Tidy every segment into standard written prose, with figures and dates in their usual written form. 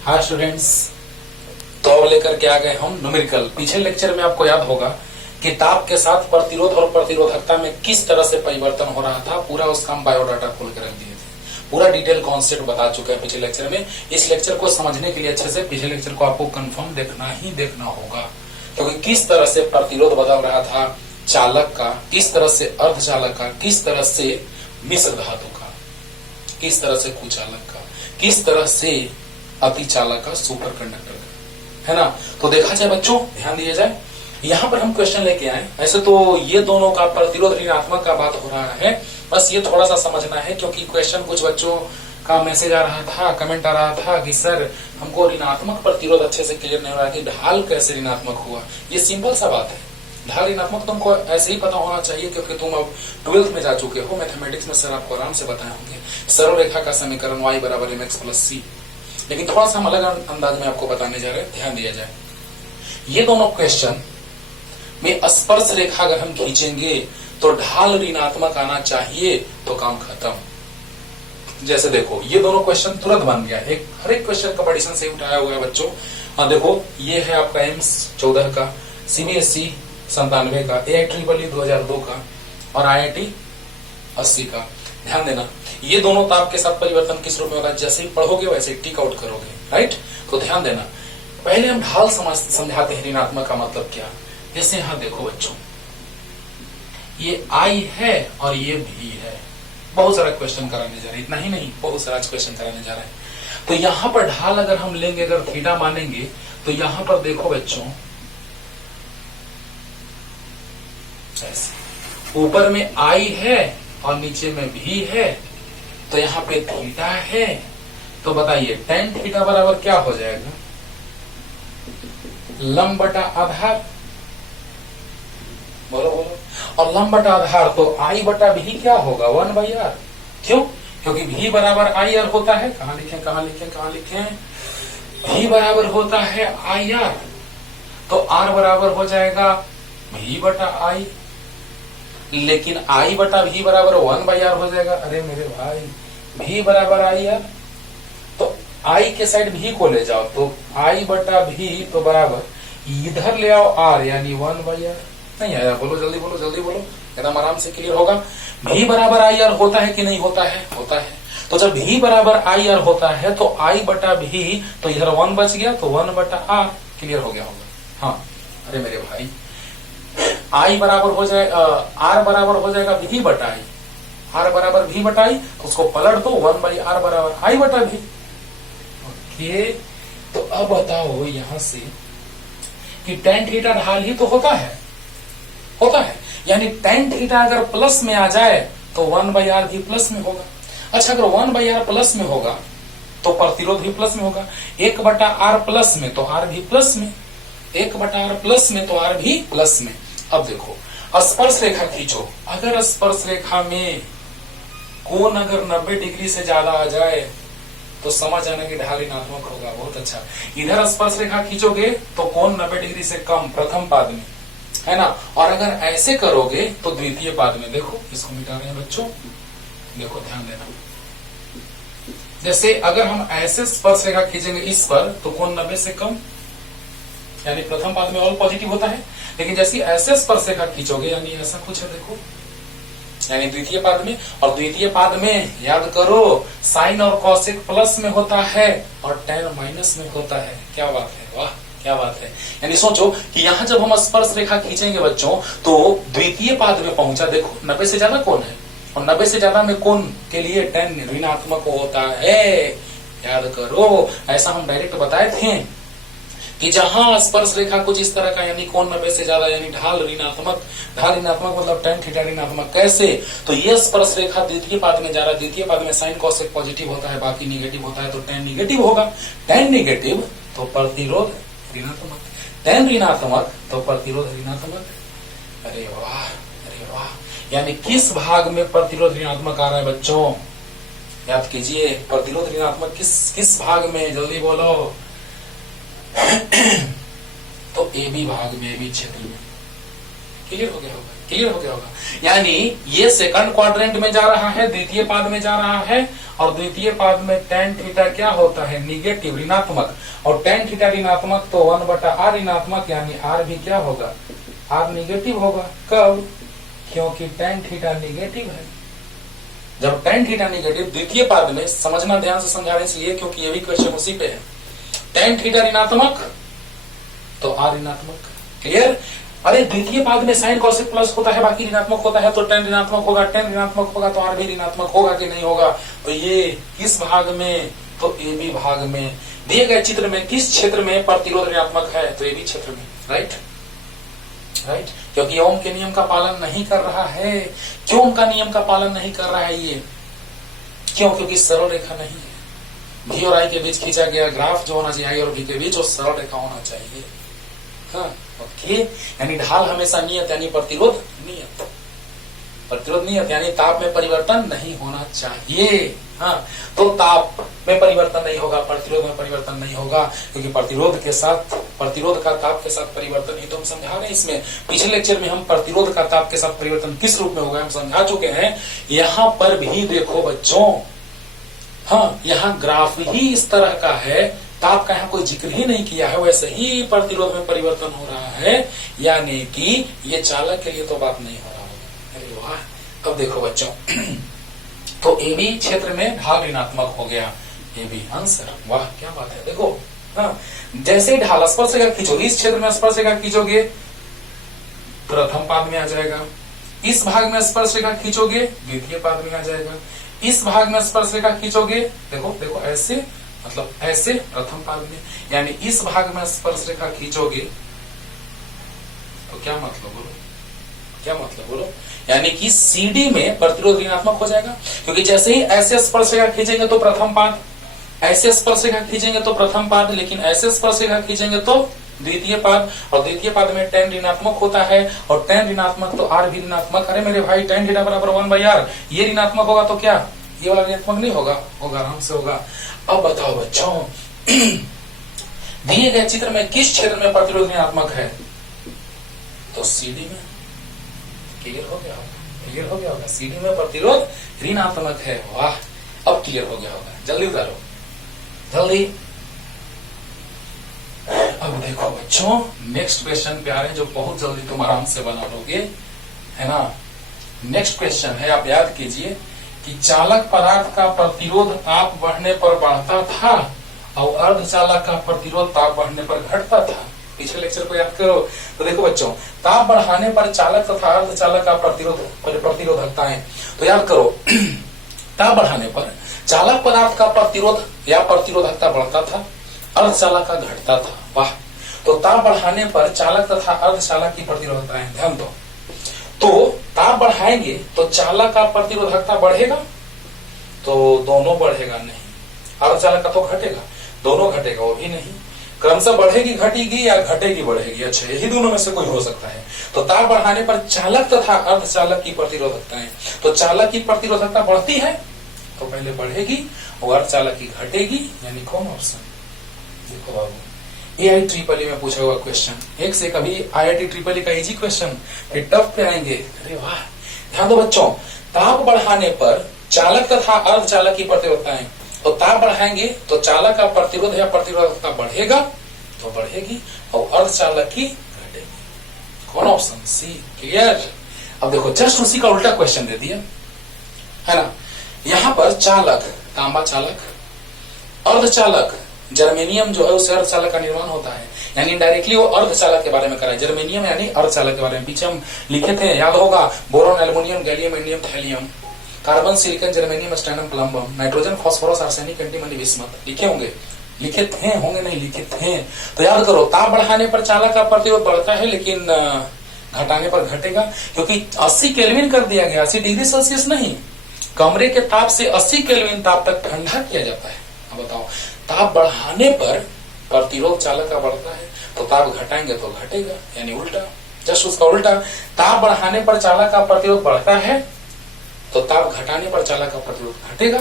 हाँ स्टूडेंट्स, तो अब लेकर के आ गए हम न्यूमेरिकल। पिछले लेक्चर में आपको याद होगा कि ताप के साथ प्रतिरोध और प्रतिरोधकता में किस तरह से परिवर्तन हो रहा था, पूरा उसका हम बायोडाटा खोल कर रख दिए थे। पूरा डिटेल कॉन्सेप्ट बता चुके हैं पिछले लेक्चर में। इस लेक्चर को समझने के लिए अच्छे से पिछले लेक्चर को आपको कंफर्म देखना होगा, क्योंकि किस तरह से प्रतिरोध बदल रहा था चालक का, किस तरह से अर्धचालक का, किस तरह से मिश्र धातु का, किस तरह से कुचालक का, किस तरह से अतिचालक का, सुपर कंडक्टर का, है ना। तो देखा जाए बच्चों, ध्यान दिया जाए, यहाँ पर हम क्वेश्चन लेके आए। ऐसे तो ये दोनों का प्रतिरोध ऋणात्मक का बात हो रहा है, बस ये थोड़ा सा समझना है, क्योंकि क्वेश्चन कुछ बच्चों का मैसेज आ रहा था, कमेंट आ रहा था कि सर हमको ऋणात्मक प्रतिरोध अच्छे से क्लियर नहीं हो रहा कि ढाल कैसे ऋणात्मक हुआ। ये सिंपल सा बात है, ढाल ऋणात्मक तुमको ऐसे ही पता होना चाहिए, क्योंकि तुम अब 12th में जा चुके हो। मैथमेटिक्स में सर आपको आराम से बताए होंगे सरल रेखा का समीकरण y बराबर mx प्लस c, लेकिन थोड़ा सा हम अलग अंदाज में आपको बताने जा रहे हैं। ध्यान दिया जाए, ये दोनों क्वेश्चन में स्पर्श रेखा अगर हम खींचेंगे तो ढाल ऋणात्मक आना चाहिए, तो काम खत्म। जैसे देखो, ये दोनों क्वेश्चन तुरंत बन गया, एक हर एक क्वेश्चन कंपटीशन से उठाया हुआ है बच्चों। देखो, ये है आपका एम्स 14 का, CBSE 97 का, AIEEE 2002 का और IIT 80 का। ध्यान देना, ये दोनों ताप के साथ परिवर्तन किस रूप में होगा, जैसे ही पढ़ोगे वैसे टिक आउट करोगे, राइट। तो ध्यान देना, पहले हम ढाल समझाते हैं ऋणात्मक का मतलब क्या। जैसे यहां देखो बच्चों, ये I है और ये V है। बहुत सारा क्वेश्चन कराने जा रहे हैं, इतना ही नहीं, बहुत सारा क्वेश्चन कराने जा रहे हैं। तो यहां पर ढाल अगर हम लेंगे, अगर थीटा मानेंगे, तो यहां पर देखो बच्चों, ऐसे ऊपर में I है और नीचे में V है, तो यहाँ पे थीटा है। तो बताइए tan थीटा बराबर क्या हो जाएगा, लंब बटा आधार। बोलो बोलो। और लंब बटा आधार तो I बटा V क्या होगा, 1/r। क्यों? क्योंकि V बराबर IR होता है। कहां लिखें कहां लिखें कहां लिखें, V बराबर होता है IR, तो R बराबर हो जाएगा V बटा I। लेकिन I बटा V बराबर 1/r हो जाएगा। अरे मेरे भाई, V बराबर IR, तो I के साइड V को ले जाओ, तो I बटा V तो बराबर इधर ले आओ R, यानी 1/r। नहीं आया, बोलो जल्दी बोलो, जल्दी बोलो, एकदम आराम से क्लियर होगा। V बराबर IR होता है कि नहीं होता है, होता है। तो जब V बराबर IR होता है तो I बटा V, तो इधर 1 बच गया, तो 1/r क्लियर हो गया होगा। हाँ, अरे मेरे भाई, I बराबर हो जाएगा, R बराबर हो जाएगा V बटा I, R बराबर V बटा I, तो उसको पलट दो, 1/r बराबर I बटा V। ओके, तो अब बताओ यहां से कि tan थीटा ढाल ही तो होता है, होता है, यानी tan थीटा अगर प्लस में आ जाए तो 1/r भी प्लस में होगा। अच्छा, अगर 1/r प्लस में होगा तो प्रतिरोध भी प्लस में होगा। 1/r प्लस में तो R भी प्लस में, 1/r प्लस में तो R भी प्लस में। अब देखो, स्पर्श रेखा खींचो, अगर स्पर्श रेखा में कोण अगर 90 डिग्री से ज्यादा आ जाए तो समझ आना कि ढाल ऋणात्मक होगा। बहुत अच्छा, इधर स्पर्श रेखा खींचोगे तो कोण 90 डिग्री से कम प्रथम पाद में, है ना। और अगर ऐसे करोगे तो द्वितीय पाद में। देखो, इसको मिटा रहे हैं बच्चों, देखो ध्यान देना। जैसे अगर हम ऐसे स्पर्श रेखा खींचेंगे इस पर, तो कोण 90 से कम, यानी प्रथम पाद में ऑल पॉजिटिव होता है। लेकिन जैसे ऐसे स्पर्श रेखा खींचोगे, यानी ऐसा कुछ है, देखो, यानी द्वितीय पाद में। और द्वितीय पाद में याद करो, साइन और कॉसेक प्लस में होता है और tan माइनस में होता है। क्या बात है, वाह क्या बात है। यानी सोचो कि यहाँ जब हम स्पर्श रेखा खींचेंगे बच्चों, तो द्वितीय पाद में पहुंचा, देखो 90 से ज्यादा कोण है, और 90 से ज्यादा में कोण के लिए tan ऋणात्मक होता है। याद करो, ऐसा हम डायरेक्ट बताए थे कि जहां स्पर्श रेखा कुछ इस तरह का, यानी कोण 90 से ज्यादा, यानी ढाल ऋणात्मक। ढाल ऋणात्मक मतलब tan थीटा ऋणात्मक। कैसे? तो ये स्पर्श रेखा द्वितीय पाद में जा रहा है, द्वितीय पाद में साइन कॉसेक पॉजिटिव होता है, बाकी निगेटिव होता है, तो tan निगेटिव होगा। tan निगेटिव तो प्रतिरोध ऋणात्मक, tan ऋणात्मक तो प्रतिरोध ऋणात्मक। अरे वाह, अरे वाह। यानी किस भाग में प्रतिरोध ऋणात्मक आ रहा है बच्चों, याद कीजिए, प्रतिरोध ऋणात्मक किस भाग में, जल्दी बोलो। तो AB भाग में, AB क्षेत्र में। क्लियर हो गया होगा, क्लियर हो गया होगा। यानी ये सेकंड क्वाड्रेंट में जा रहा है, द्वितीय पाद में जा रहा है, और द्वितीय पाद में tan थीटा क्या होता है, निगेटिव, ऋणात्मक, और tan थीटा ऋणात्मक तो 1/r ऋणात्मक, यानी r भी क्या होगा, r निगेटिव होगा। कब? क्योंकि tan थीटा निगेटिव है। जब tan थीटा निगेटिव, द्वितीय पाद में, समझना ध्यान से समझा रहे इसलिए क्योंकि ये भी क्वेश्चन उसी पे है, tan थीटा ऋणात्मक तो r ऋणात्मक। क्लियर? अरे द्वितीय पाद में साइन कॉसेक प्लस होता है, बाकी ऋणात्मक होता है, तो tan ऋणात्मक होगा, tan ऋणात्मक होगा तो r भी ऋणात्मक होगा कि नहीं होगा। तो ये किस भाग में, तो ए बी भाग में। दिए गए चित्र में किस क्षेत्र में प्रतिरोध ऋणात्मक है, तो ए बी क्षेत्र में। राइट राइट, क्योंकि ओम के नियम का पालन नहीं कर रहा है। क्यों ओम का नियम का पालन नहीं कर रहा है ये? क्यों? क्योंकि सरल रेखा नहीं है। भी और आई के बीच खींचा गया ग्राफ जो होना चाहिए, आई और भी के बीच, वो सरल रेखा होना चाहिए। हाँ, ओके। यानी ढाल हमेशा नियत, यानी प्रतिरोध नियत, प्रतिरोध नियत, यानी ताप में परिवर्तन नहीं होना चाहिए। हाँ, तो ताप में परिवर्तन नहीं होगा, प्रतिरोध में परिवर्तन नहीं होगा, क्योंकि प्रतिरोध के साथ, प्रतिरोध का ताप के साथ परिवर्तन ही तो हम समझा रहे हैं इसमें। पिछले लेक्चर में हम प्रतिरोध का ताप के साथ परिवर्तन किस रूप में होगा हम समझा चुके हैं। यहाँ पर भी देखो बच्चों, हाँ, यहाँ ग्राफ ही इस तरह का है, ताप का यहाँ कोई जिक्र ही नहीं किया है, वैसे ही प्रतिरोध में परिवर्तन हो रहा है, यानी कि ये चालक के लिए तो बात नहीं हो रहा है। अरे वाह, अब देखो बच्चों, तो ए बी क्षेत्र में ढाल ऋणात्मक हो गया, ए बी आंसर। वाह क्या बात है। देखो, हाँ, जैसे ही ढाल स्पर्शरेखा खींचो, इस क्षेत्र में स्पर्शरेखा खींचोगे प्रथम पाद में आ जाएगा, इस भाग में स्पर्शरेखा खींचोगे द्वितीय पाद में आ जाएगा, इस भाग में स्पर्शरेखा खींचोगे, देखो देखो ऐसे, मतलब ऐसे प्रथम पाद में, यानी इस भाग में स्पर्शरेखा खींचोगे तो क्या मतलब बोलो, क्या मतलब बोलो, यानी कि CD में प्रतिरोध ऋणात्मक हो जाएगा, क्योंकि जैसे ही ऐसे स्पर्शरेखा खींचेंगे तो प्रथम पाद, ऐसे स्पर्शरेखा खींचेंगे तो प्रथम पाद, लेकिन ऐसे स्पर्शरेखा खींचेंगे तो द्वितीय पाद, और द्वितीय पाद में tan ऋणात्मक होता है, और tan ऋणात्मक तो r भी ऋणात्मक। अरे मेरे भाई, tan थीटा बराबर 1/r, ये ऋणात्मक होगा तो क्या ये वाला ऋणात्मक नहीं होगा? होगा, आराम से होगा। अब बताओ बच्चों, दिए गए चित्र में किस क्षेत्र में प्रतिरोध ऋणात्मक है? तो CD में। क्लियर हो गया होगा, क्लियर हो गया होगा, CD में प्रतिरोध ऋणात्मक है। वाह, अब क्लियर हो गया होगा। जल्दी उतारो, जल्दी। अब देखो बच्चों, नेक्स्ट क्वेश्चन पे आ रहे हैं, जो बहुत जल्दी तुम आराम से बना लोगे, है ना। नेक्स्ट क्वेश्चन है, आप याद कीजिए कि चालक पदार्थ का प्रतिरोध ताप बढ़ने पर बढ़ता था और अर्धचालक का प्रतिरोध ताप बढ़ने पर घटता था। पिछले लेक्चर को याद करो। तो देखो बच्चों, ताप बढ़ाने पर चालक तथा अर्धचालक का प्रतिरोधकताएं, तो याद करो, ताप बढ़ाने पर चालक पदार्थ का प्रतिरोध या प्रतिरोधकता बढ़ता था, अर्धचालक का घटता था। वाह, तो ताप बढ़ाने पर चालक तथा अर्धचालक की प्रतिरोधकताएं, ध्यान दो। तो ताप बढ़ाएंगे तो चालक का प्रतिरोधकता बढ़ेगा, तो दोनों बढ़ेगा नहीं, अर्धचालक का तो घटेगा, दोनों घटेगा वो भी नहीं, क्रमशः बढ़ेगी घटेगी या घटेगी बढ़ेगी, अच्छा यही दोनों में से कोई हो सकता है। तो ताप बढ़ाने पर चालक तथा अर्धचालक की प्रतिरोधकताएं, तो चालक की प्रतिरोधकता बढ़ती है तो पहले बढ़ेगी और अर्धचालक की घटेगी, यानी कौन ऑप्शन? देखो बाबू, AI ट्रिपल में पूछा हुआ क्वेश्चन, एक से कभी IIT ट्रिपल का इजी क्वेश्चन, फिर टफ पे आएंगे। अरे वाह, ध्यान दो बच्चों, ताप बढ़ाने पर चालक तथा अर्धचालक की प्रतिरोधकताएं, तो ताप बढ़ाएंगे तो चालक का प्रतिरोध या प्रतिरोधकता बढ़ेगा तो बढ़ेगी और अर्धचालक की घटेगी। कौन ऑप्शन? सी। क्लियर? अब देखो, जस्ट उसी का उल्टा क्वेश्चन दे दिया है ना। यहां पर चालक तांबा चालक, अर्धचालक जर्मेनियम जो है उससे अर्धचालक का निर्माण होता है, यानी डायरेक्टली वो अर्धचालक के बारे में करा है। जर्मेनियम यानी अर्धचालक के बारे में पीछे हम लिखे थे, याद होगा, boron, aluminium, gallium, indium, thallium, carbon, silicon, germanium, stannum, plumbum, nitrogen, phosphorus, arsenic, antimony, bismuth. लिखे होंगे, लिखे थे होंगे, नहीं लिखे थे। तो याद करो, ताप बढ़ाने पर चालक का प्रतिरोध बढ़ता है, लेकिन घटाने पर घटेगा, क्योंकि 80 केल्विन कर दिया गया, 80 डिग्री सेल्सियस नहीं, कमरे के ताप से 80 केल्विन ताप तक ठंडा किया जाता है। अब बताओ, ताप बढ़ाने पर प्रतिरोध चालक का बढ़ता है, तो ताप घटाएंगे तो घटेगा, यानी उल्टा, जस्ट उसका उल्टा। ताप बढ़ाने पर चालक का प्रतिरोध बढ़ता है, तो ताप घटाने पर चालक का प्रतिरोध घटेगा,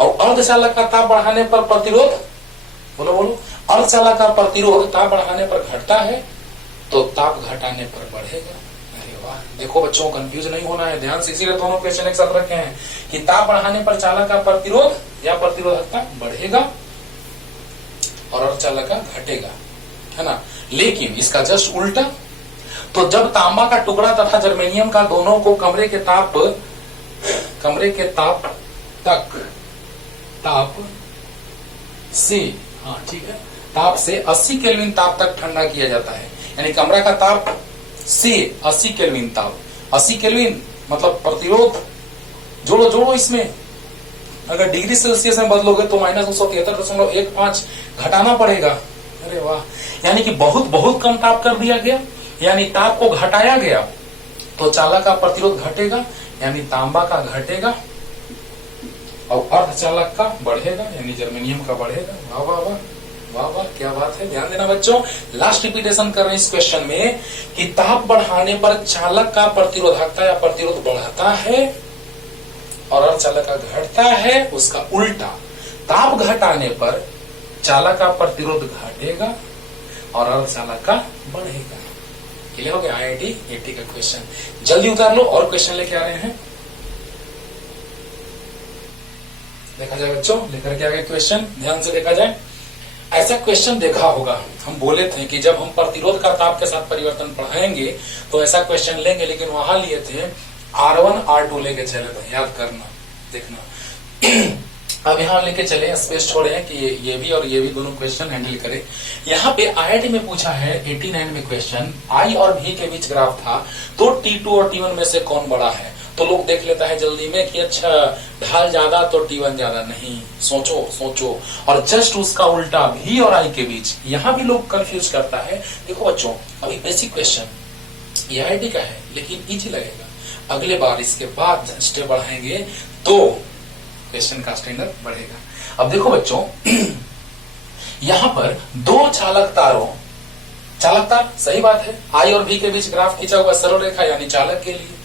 और अर्धचालक का ताप बढ़ाने पर प्रतिरोध, बोलो बोलो, अर्धचालक का प्रतिरोध ताप बढ़ाने पर घटता है, तो ताप घटाने पर बढ़ेगा। वाह, देखो बच्चों कंफ्यूज नहीं होना है, ध्यान से, इसीलिए दोनों क्वेश्चन एक साथ रखे हैं कि ताप बढ़ाने पर चालक का प्रतिरोध या प्रतिरोधकता बढ़ेगा और अर्धचालक का घटेगा, है ना। लेकिन इसका जस्ट उल्टा, तो जब तांबा का टुकड़ा तथा जर्मेनियम का दोनों को कमरे के ताप से, हाँ ठीक है, ताप से 80 केल्विन ताप तक ठंडा किया जाता है। यानी कमरा का ताप से 80 केल्विन ताप, 80 केल्विन मतलब प्रतिरोध जोड़ो इसमें, अगर डिग्री सेल्सियस में बदलोगे तो -273.15 घटाना पड़ेगा। अरे वाह, यानी कि बहुत बहुत कम ताप कर दिया गया, यानी ताप को घटाया गया तो चालक का प्रतिरोध घटेगा, यानी तांबा का घटेगा और अर्धचालक का बढ़ेगा, यानी जर्मेनियम का बढ़ेगा। वाह वाह वाह वाह वाह, क्या बात है। ध्यान देना बच्चों, लास्ट रिपीटेशन कर रहे हैं इस क्वेश्चन में कि ताप बढ़ाने पर चालक का प्रतिरोधकता या प्रतिरोध बढ़ता है और अर्धचालक का घटता है। उसका उल्टा, ताप घटाने पर चालक का प्रतिरोध घटेगा और अर्धचालक का बढ़ेगा। क्लियर हो गया IIT 80 का क्वेश्चन। जल्दी उतार लो और क्वेश्चन लेके आ रहे हैं, देखा जाए बच्चों, लेकर के आ गए क्वेश्चन, ध्यान से देखा जाए। ऐसा क्वेश्चन देखा होगा, हम बोले थे कि जब हम प्रतिरोध का ताप के साथ परिवर्तन पढ़ाएंगे तो ऐसा क्वेश्चन लेंगे, लेकिन वहां लिए थे R1 R2 लेके चले थे, याद करना देखना। अब यहाँ लेके चले, स्पेस छोड़े हैं कि ये भी और ये भी दोनों क्वेश्चन हैंडल करें। यहाँ पे IIT में पूछा है 89 में क्वेश्चन, I और V के बीच ग्राफ था, तो T2 और T1 में से कौन बड़ा है। तो लोग देख लेता है जल्दी में कि अच्छा ढाल ज्यादा तो T1 ज्यादा, नहीं, सोचो। और जस्ट उसका उल्टा V और I के बीच, यहाँ भी लोग कंफ्यूज करता है। देखो बच्चों, अभी बेसिक क्वेश्चन ये IIT का है लेकिन इजी लगेगा, अगले बार इसके बाद स्टेप बढ़ाएंगे तो क्वेश्चन का स्टैंडर्ड बढ़ेगा। अब देखो बच्चों, यहां पर दो चालक तार, सही बात है, I और V के बीच ग्राफ खींचा हुआ सरल रेखा, यानी चालक के लिए,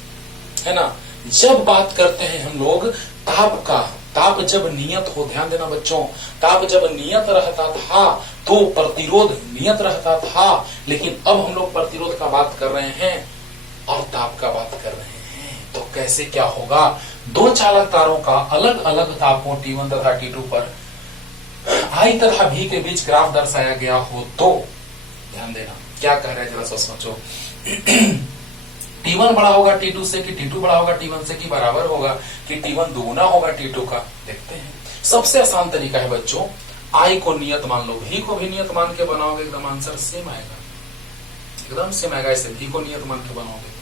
है ना। जब बात करते हैं हम लोग ताप का, ताप जब नियत हो, ध्यान देना बच्चों, ताप जब नियत रहता था तो प्रतिरोध नियत रहता था, लेकिन अब हम लोग प्रतिरोध का बात कर रहे हैं और ताप का बात कर रहे हैं। तो कैसे क्या होगा, दो चालक तारों का अलग अलग तापों T1 तथा T2 पर I तथा V के बीच ग्राफ दर्शाया गया हो तो, ध्यान देना क्या कह रहे हैं जरा सा सोचो। T1 बड़ा होगा T2 से कि T2 बड़ा होगा T1 से, कि बराबर होगा कि T1 दुगुना होगा T2 का, देखते हैं। सबसे आसान तरीका है बच्चों, I को नियत मान लो, V को भी नियत मान के बनाओगे एकदम आंसर सेम आएगा, एकदम सेम आएगा। ऐसे V को नियत मान के बनाओगे,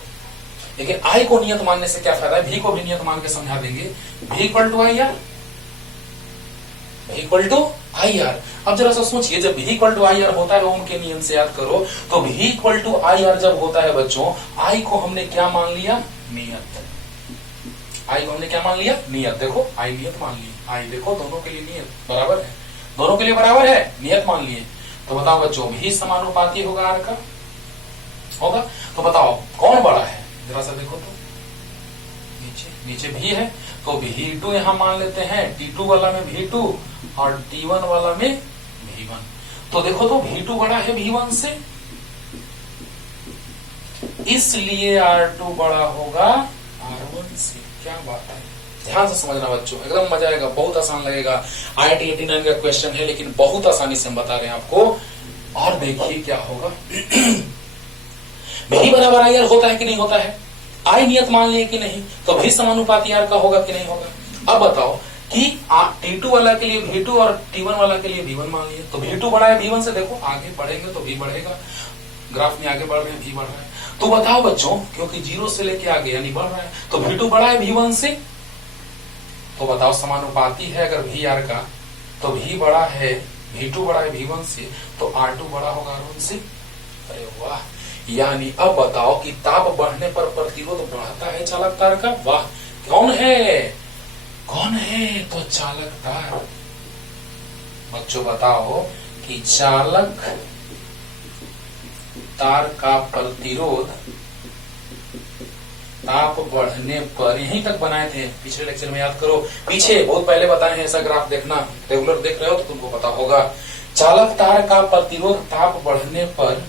लेकिन I को नियत मानने से क्या फायदा है, V को भी नियत मान के समझा देंगे। V equal to I R, अब जरा सा सोचिए, जब V equal to I R होता है, उनके नियम से याद करो, तो V equal to I R जब होता है बच्चों, I को हमने क्या मान लिया, नियत। I को हमने क्या मान लिया, नियत। देखो I नियत मान ली, I देखो दोनों के लिए नियत बराबर है, दोनों के लिए बराबर है, नियत मान लिए। तो बताओ बच्चों, V समानुपाती होगा R का, होगा। तो बताओ कौन बड़ा है, जरा सा देखो तो, नीचे V है तो V2 यहां मान लेते हैं, T2 वाला में V2 और T1 वाला में V1। तो देखो तो V2 बड़ा है V1 से, इसलिए R2 बड़ा होगा R1 से। क्या बात है, ध्यान से समझना बच्चों, एकदम मजा आएगा, बहुत आसान लगेगा। IIT 89 का क्वेश्चन है लेकिन बहुत आसानी से हम बता रहे हैं आपको। और देखिए क्या होगा, V बराबर आई आर होता है कि नहीं होता है, I नियत मान लिए कि नहीं, तो V समानुपाती R का होगा कि नहीं होगा। अब बताओ कि T2 वाला के लिए V2 और T1 वाला के लिए V1 मान लिए, तो V2 बड़ा है V1 से, देखो आगे बढ़ेंगे तो V बढ़ेगा, ग्राफ में आगे बढ़ रहे हैं, V बढ़ रहा है। तो बताओ बच्चों, क्योंकि 0 से लेके आगे यानी बढ़ रहा है, तो V2 बड़ा है V1 से, तो बताओ समानुपाती है अगर V R का, तो V बड़ा है, V2 बड़ा है V1 से, तो R2 बड़ा होगा R1 से। अरे वाह, यानी अब बताओ कि ताप बढ़ने पर प्रतिरोध बढ़ता है चालक तार का। वाह, कौन है, तो चालक तार। बच्चों बताओ कि चालक तार का प्रतिरोध ताप बढ़ने पर, यहीं तक बनाए थे पिछले लेक्चर में, याद करो, पीछे बहुत पहले बताए हैं, ऐसा ग्राफ देखना, रेगुलर देख रहे हो तो तुमको पता होगा। चालक तार का प्रतिरोध ताप बढ़ने पर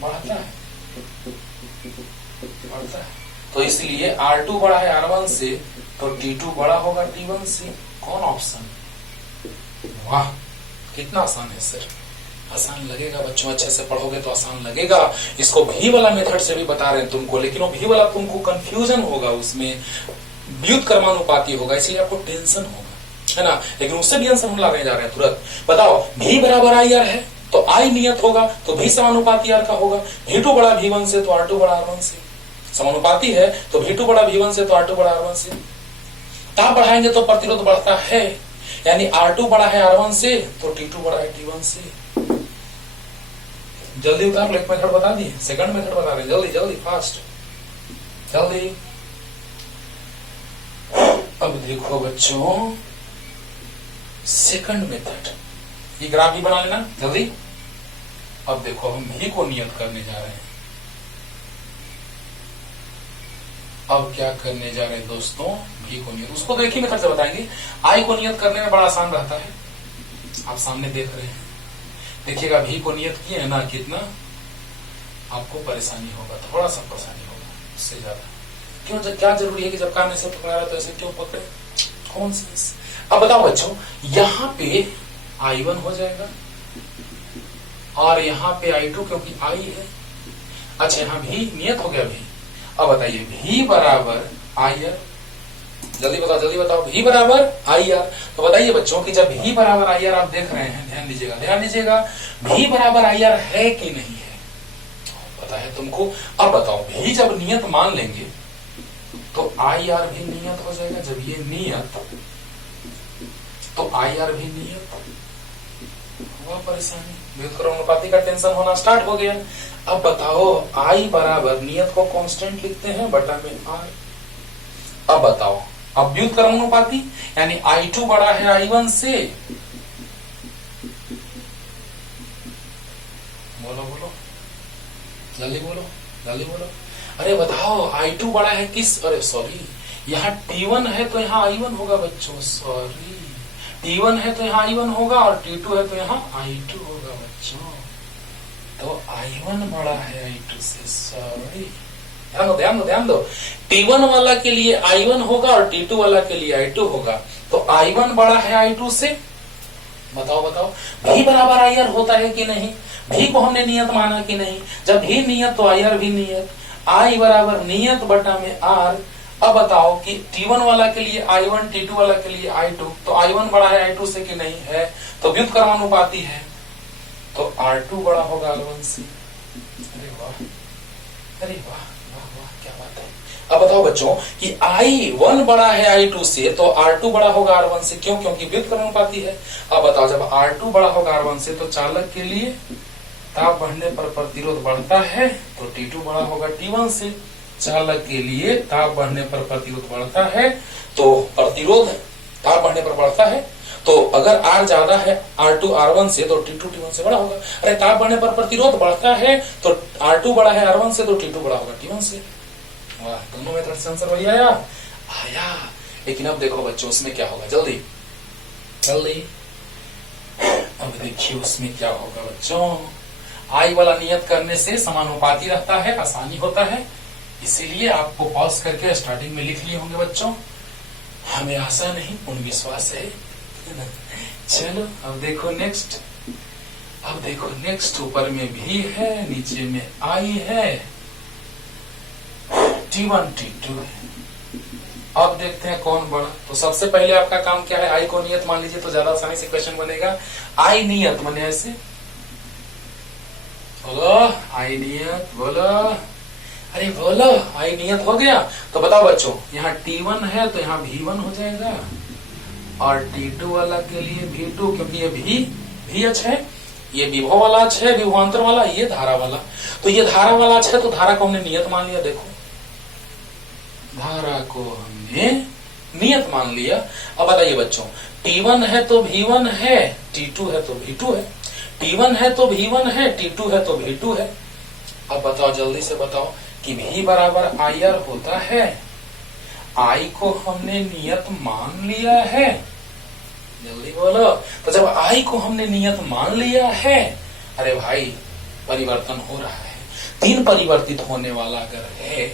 बढ़ता है, तो इसलिए R2 बड़ा है R1 से तो T2 बड़ा होगा T1 से। कौन ऑप्शन? वाह, कितना आसान है सर। आसान लगेगा बच्चों, अच्छे से पढ़ोगे तो आसान लगेगा। इसको भी वाला मेथड से भी बता रहे हैं तुमको, लेकिन वो भी वाला तुमको कंफ्यूजन होगा, उसमें व्युत्क्रमानुपाती होगा, इसलिए आपको टेंशन होगा, है ना। लेकिन उससे भी आंसर हम लाने जा रहे हैं तुरंत। बताओ, भी बराबर आई आर है तो आई नियत होगा तो भी समानुपाती आर का होगा। V2 बड़ा V1 से तो R2 बड़ा R1 से। समानुपाती है तो V2 बड़ा V1 से तो R2 बड़ा R1 से। ताप बढ़ाएंगे तो प्रतिरोध बढ़ता है, यानी R2 बड़ा है R1 से तो T2 बड़ा है T1 से। जल्दी उतार लो, एक मेथड बता दिए, सेकंड मेथड बता रहे हैं, जल्दी जल्दी फास्ट जल्दी। अब देखो बच्चों सेकंड मेथड, ये ग्राफ भी बना लेना जल्दी। अब देखो हम भी को नियत करने जा रहे हैं। अब क्या करने जा रहे हैं दोस्तों? भी को नियत, उसको तो एक ही मेथड से बताएंगे। आई को नियत करने में बड़ा आसान रहता है, आप सामने देख रहे हैं। देखिएगा भी को नियत किए है ना, कितना आपको परेशानी होगा, थोड़ा सा परेशानी होगा, उससे ज्यादा क्यों? क्या जरूरी है कि जब काम ऐसे पकड़ा रहा तो ऐसे क्यों पकड़े? कौन सेंस? अब बताओ बच्चों, यहाँ पे I1 हो जाएगा और यहाँ पे I2 क्योंकि I है। अच्छा, यहाँ भी नियत हो गया भी। अब बताइए भी बराबर IR, जल्दी बताओ जल्दी बताओ, भी बराबर IR। तो बताइए बच्चों कि जब भी बराबर IR आप देख रहे हैं, ध्यान दीजिएगा ध्यान दीजिएगा, भी बराबर IR है कि नहीं है? पता है तुमको। अब बताओ, भी जब नियत मान लेंगे तो IR भी नियत हो जाएगा। जब ये नियत तो IR भी नियत हुआ। परेशानी, व्युत्क्रमानुपाती का टेंशन होना स्टार्ट हो गया। अब बताओ, I बराबर नियत को कांस्टेंट लिखते हैं बटा में R। अब बताओ, अब व्युत्क्रमानुपाती यानी I2 बड़ा है I1 से। बोलो बोलो जल्दी बोलो जल्दी बोलो। अरे बताओ, I2 बड़ा है किस? अरे सॉरी, यहाँ T1 है तो यहाँ I1 होगा बच्चों। सॉरी, T1 है तो यहाँ I1 होगा और T2 है तो यहाँ I2 होगा बच्चों। तो I1 बड़ा है I2 से। सॉरी, ध्यान दो ध्यान दो ध्यान दो। T1 वाला के लिए I1 होगा और T2 वाला के लिए I2 होगा। तो I1 बड़ा है I2 से। बताओ बताओ, भी बराबर IR होता है कि नहीं? भी को हमने नियत माना कि नहीं? जब भी नियत तो IR भी नियत। I बराबर नियत बटा में R। अब बताओ कि T1 वाला के लिए I1, T2 वाला के लिए I2, तो I1 बड़ा है I2 से कि नहीं है? तो व्युत्क्रमानुपाती है तो R2 बड़ा होगा R1 से। अरे वाह अरे वाह वाह वाह, क्या बात है। अब बताओ बच्चों कि I1 बड़ा है I2 से तो R2 बड़ा होगा R1 से। क्यों? क्योंकि व्युत्क्रमानुपाती है। अब बताओ, जब R2 बड़ा होगा R1 से तो चालक के लिए ताप बढ़ने पर प्रतिरोध बढ़ता है तो T2 बड़ा होगा T1 से। चालक के लिए ताप बढ़ने पर प्रतिरोध बढ़ता है तो प्रतिरोध ताप बढ़ने पर बढ़ता है, तो अगर R ज्यादा है R2 R1 से तो T2 T1 से बड़ा होगा। अरे ताप बढ़ने पर प्रतिरोध बढ़ता है तो R2 बड़ा है R1 से तो T2 बड़ा होगा T1 से। वाह, दोनों मेथड से आंसर वही आया आया। लेकिन अब देखो बच्चों उसमें क्या होगा, जल्दी जल्दी। अब देखिए उसमें क्या होगा बच्चों। I वाला नियत करने से समानुपाती रहता है, आसानी होता है, इसीलिए आपको पॉज करके स्टार्टिंग में लिख लिए होंगे बच्चों। हमें आशा नहीं, पूर्ण विश्वास है। चलो अब देखो नेक्स्ट। अब देखो नेक्स्ट, ऊपर में भी है, नीचे में I है, T1 T2 है। अब देखते हैं कौन बड़ा। तो सबसे पहले आपका काम क्या है, I को नियत मान लीजिए तो ज्यादा आसानी से क्वेश्चन बनेगा। I नियत माने ऐसे बोलो, I नियत बोलो, अरे बोलो, I नियत हो गया। तो बताओ बच्चों, यहाँ T1 है तो यहाँ V1 हो जाएगा और T2 वाला के लिए V2, क्योंकि ये भी अच है, ये विभव वाला अच है, विभवांतर वाला, ये धारा वाला। तो ये धारा वाला अच है तो धारा को हमने नियत मान लिया। देखो धारा को हमने नियत मान लिया। अब बताइए बच्चों, T1 है तो V1 है, T2 है तो V2 है। T1 है तो V1 है, T2 है तो V2 है। अब बताओ जल्दी से बताओ कि V बराबर IR होता है। I को हमने नियत मान लिया है, जल्दी बोलो। तो जब I को हमने नियत मान लिया है, अरे भाई परिवर्तन हो रहा है। तीन परिवर्तित होने वाला अगर है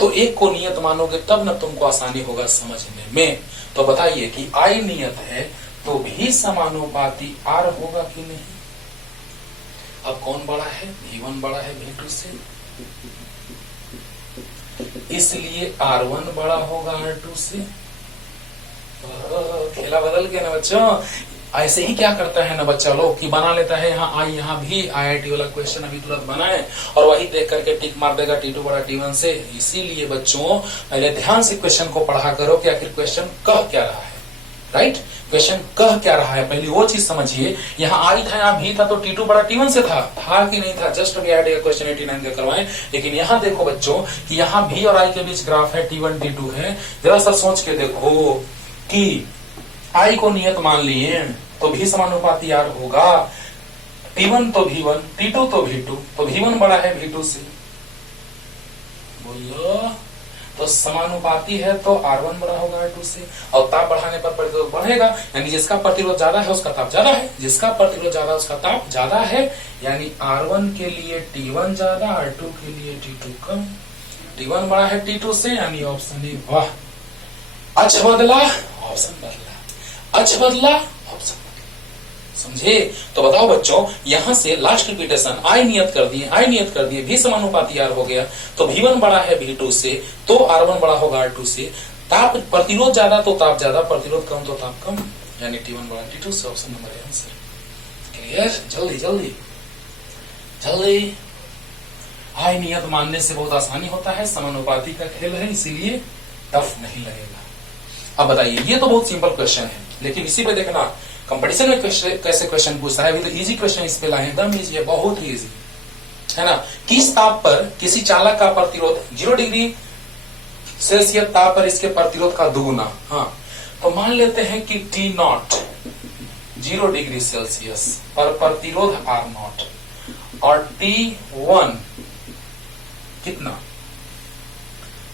तो एक को नियत मानोगे तब ना तुमको आसानी होगा समझने में। तो बताइए कि I नियत है तो भी समानुपाती R होगा कि नहीं। अब कौन बड़ा है, V1 बड़ा है V2 से, इसलिए R1 बड़ा होगा R2 से। खेला बदल गया ना बच्चों। ऐसे ही क्या करता है ना बच्चा लोग कि बना लेता है यहाँ आई, यहाँ भी IIT वाला क्वेश्चन अभी तुरंत बनाए और वही देख करके टिक मार देगा T2 बड़ा T1 से। इसीलिए बच्चों पहले ध्यान से क्वेश्चन को पढ़ा करो कि आखिर क्वेश्चन कह क्या रहा है, राइट। क्वेश्चन कह क्या रहा है पहले वो चीज समझिए। यहाँ आई था, यहाँ भी था, तो T2 बड़ा T1 से था कि नहीं था। जस्ट अभी IIT का क्वेश्चन 89 का करवाएं। लेकिन यहाँ देखो बच्चों कि यहाँ भी और आई के बीच ग्राफ है, T1 T2 है। जरा सा सोच के देखो कि आई को नियत मान लिए तो भी समानुपाती R होगा। T1 तो V1, T2 तो V2, तो V1 बड़ा है V2 से। बोलो तो समानुपाती है तो R1 बड़ा होगा R2 से। और ताप बढ़ाने पर प्रतिरोध बढ़ेगा, यानी जिसका प्रतिरोध ज्यादा है उसका ताप ज्यादा है, जिसका प्रतिरोध ज्यादा उसका ताप ज्यादा है। यानी R1 के लिए T1 ज्यादा, R2 के लिए T2 कम। T1 बड़ा है T2 से, यानी ऑप्शन ए। वाह, अच्छा बदला ऑप्शन बदला, अच्छा बदला ऑप्शन बदला। समझे। तो बताओ बच्चों यहां से लास्ट रिपीटेशन आई नियत कर दिए भी समानुपाती R हो गया तो V1 बड़ा है V2 से, तो R1 बड़ा होगा R2 से। ताप प्रतिरोध ज्यादा तो ताप ज्यादा, प्रतिरोध कम तो ताप कम, यानी T1 बड़ा T2 से। Option number A answer. Clear. जल्दी जल्दी जल्दी। आई नियत मानने से बहुत आसानी होता है, समानुपाती का खेल है, इसीलिए टफ नहीं लगेगा। अब बताइए, ये तो बहुत सिंपल क्वेश्चन है, लेकिन इसी पे देखना कंपटीशन में कैसे क्वेश्चन पूछता है। अभी तो इजी क्वेश्चन इस पे लाए, एकदम इजी है, बहुत ही इजी है ना। किस ताप पर किसी चालक का प्रतिरोध 0 डिग्री सेल्सियस ताप पर इसके प्रतिरोध का दुगुना। हाँ, तो मान लेते हैं कि T0 0 डिग्री सेल्सियस पर प्रतिरोध R0 और T1 कितना,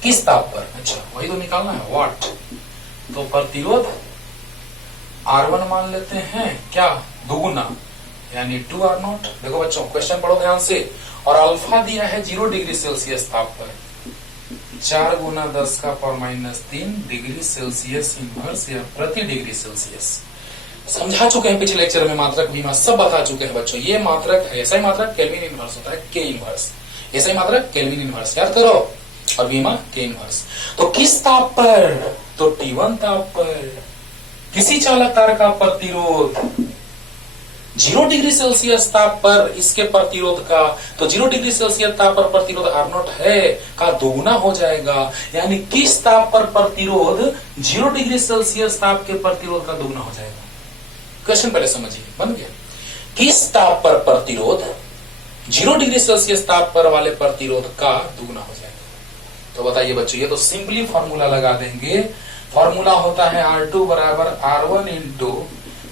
किस ताप पर। अच्छा वही तो निकालना है, वाट। तो प्रतिरोध R1 मान लेते हैं क्या, दुगुना, यानी 2R0। देखो बच्चों क्वेश्चन पढ़ो ध्यान से। और अल्फा दिया है 0 डिग्री सेल्सियस ताप पर 4 गुना 10 का पावर -3 डिग्री सेल्सियस इनवर्स या प्रति डिग्री सेल्सियस। समझा चुके हैं पिछले लेक्चर में, मात्रक बीमा सब बता चुके हैं बच्चों। ये मात्रक ऐसा ही मात्रक केल्विन इनवर्स होता है, के इनवर्स। ऐसा ही मात्रक केल्विन इनवर्स याद करो, और बीमा के इनवर्स। तो किस ताप पर, तो T1 ताप पर किसी चालक तार का प्रतिरोध 0 डिग्री सेल्सियस ताप पर इसके प्रतिरोध का, तो 0 डिग्री सेल्सियस ताप पर प्रतिरोध R0 है का दोगुना हो जाएगा। यानी किस ताप पर प्रतिरोध 0 डिग्री सेल्सियस ताप के प्रतिरोध का दोगुना हो जाएगा। क्वेश्चन पहले समझिए, बन गया। किस ताप पर प्रतिरोध 0 डिग्री सेल्सियस ताप पर वाले प्रतिरोध का दोगुना हो जाएगा। तो बताइए बच्चों, ये तो सिंपली फॉर्मूला लगा देंगे। फॉर्मूला होता है R2 बराबर R1 into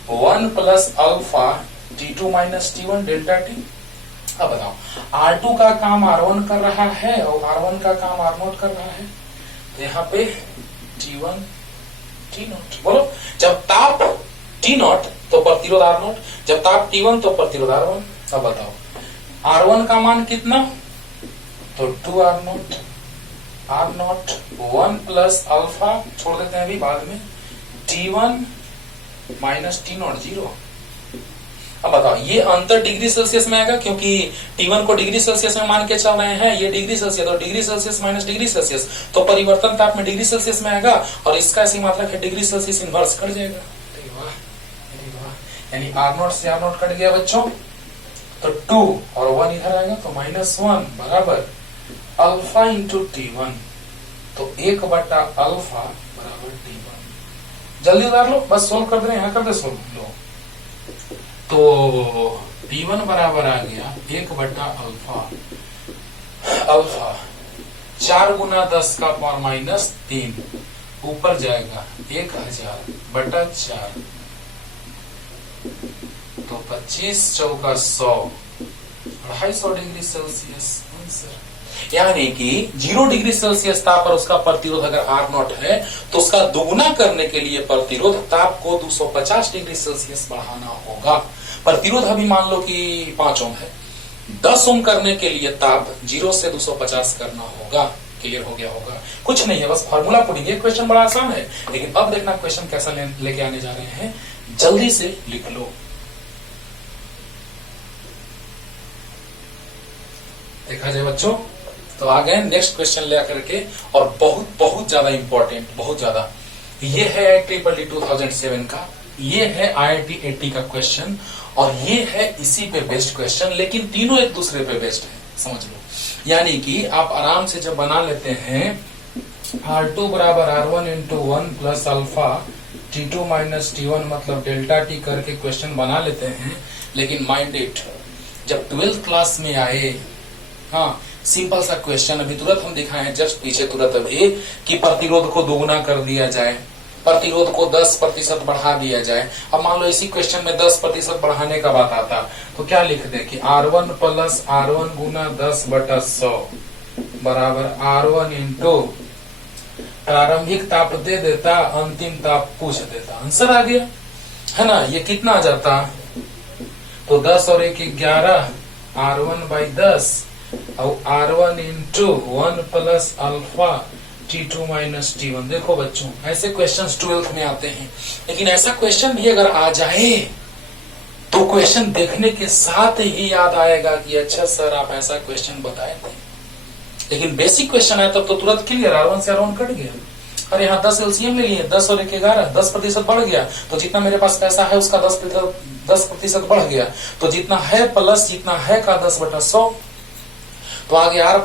1 plus alpha T2 minus T1 delta T। अब बताओ R2 का काम R1 कर रहा है और R1 का काम R0 कर रहा है, तो यहाँ पे T1 T0। बोलो, जब ताप T0 तो प्रतिरोध R0, जब ताप T1 तो प्रतिरोध R1। अब बताओ R1 का मान कितना, तो 2R0, R0 1 प्लस अल्फा छोड़ देते हैं अभी बाद में, T1 माइनस T0 0। अब बताओ ये अंतर डिग्री सेल्सियस में आएगा, क्योंकि T1 को डिग्री सेल्सियस में मान के चल रहे हैं, ये डिग्री सेल्सियस, और degree Celsius minus degree Celsius, तो परिवर्तन ताप में डिग्री सेल्सियस में आएगा, और इसका ऐसी मात्रक है डिग्री सेल्सियस इनवर्स कट जाएगा। यानी R0 से R0 कट गया बच्चों, तो 2 और 1 इधर आएगा, तो -1 बराबर अल्फा इंटू T1, तो 1 बटा अल्फा बराबर T1। जल्दी उतार लो, बस सोल्व कर दे, यहाँ कर दे सोल्व लो। तो T1 बराबर आ गया 1 बटा अल्फा, अल्फा 4 गुना 10 का पावर -3 ऊपर जाएगा 1000 बटा 4, तो 25 चौका 100, 250 डिग्री सेल्सियस आंसर। यानी कि 0 डिग्री सेल्सियस ताप पर उसका प्रतिरोध अगर R0 है तो उसका दोगुना करने के लिए प्रतिरोध ताप को 250 डिग्री सेल्सियस बढ़ाना होगा। प्रतिरोध अभी मान लो कि 5 ओम है, 10 ओम करने के लिए ताप 0 से 250 करना होगा। क्लियर हो गया होगा। कुछ नहीं है, बस फॉर्मूला पुटिंग। ये क्वेश्चन बड़ा आसान है, लेकिन अब देखना क्वेश्चन कैसा लेके आने जा रहे हैं, जल्दी से लिख लो। देखा जाए बच्चों, तो आ गए नेक्स्ट क्वेश्चन ले करके, और बहुत बहुत ज्यादा इंपॉर्टेंट, बहुत ज्यादा। ये है IIT 2007 का, ये है IIT 80 का क्वेश्चन, और ये है इसी पे बेस्ड क्वेश्चन, लेकिन तीनों एक दूसरे पे बेस्ड है, समझ लो। यानी कि आप आराम से जब बना लेते हैं R2 बराबर R1 into 1 plus alpha T2 minus T1 मतलब डेल्टा T करके क्वेश्चन बना लेते हैं, लेकिन माइंड इट, जब 12th क्लास में आए, हाँ सिंपल सा क्वेश्चन, अभी तुरंत हम दिखाए हैं जस्ट पीछे तुरंत अभी, कि प्रतिरोध को दोगुना कर दिया जाए, प्रतिरोध को 10% बढ़ा दिया जाए। अब मान लो इसी क्वेश्चन में 10% बढ़ाने का बात आता, तो क्या लिख दे कि R1 प्लस R1 गुना 10/100 बराबर R1 इंटू प्रारंभिक ताप दे देता, अंतिम ताप पूछ देता, आंसर आ गया है ना। ये कितना आ जाता, तो 10 और 1 11, R1/10 और R1 into 1 plus alpha T2 minus T1। देखो बच्चों, ऐसे क्वेश्चंस 12th में आते हैं, लेकिन ऐसा क्वेश्चन भी अगर आ जाए तो क्वेश्चन देखने के साथ ही याद आएगा कि अच्छा सर आप ऐसा क्वेश्चन बताए थे। लेकिन बेसिक क्वेश्चन आया तब तो तुरंत क्लियर, R1 से R1 कट गया। अरे यहाँ 10 LCM ले लिए, 10 और 1 11, 10% बढ़ गया, तो जितना मेरे पास पैसा है उसका 10% बढ़ गया, तो जितना है प्लस जितना है का 10/100, तो आगे R1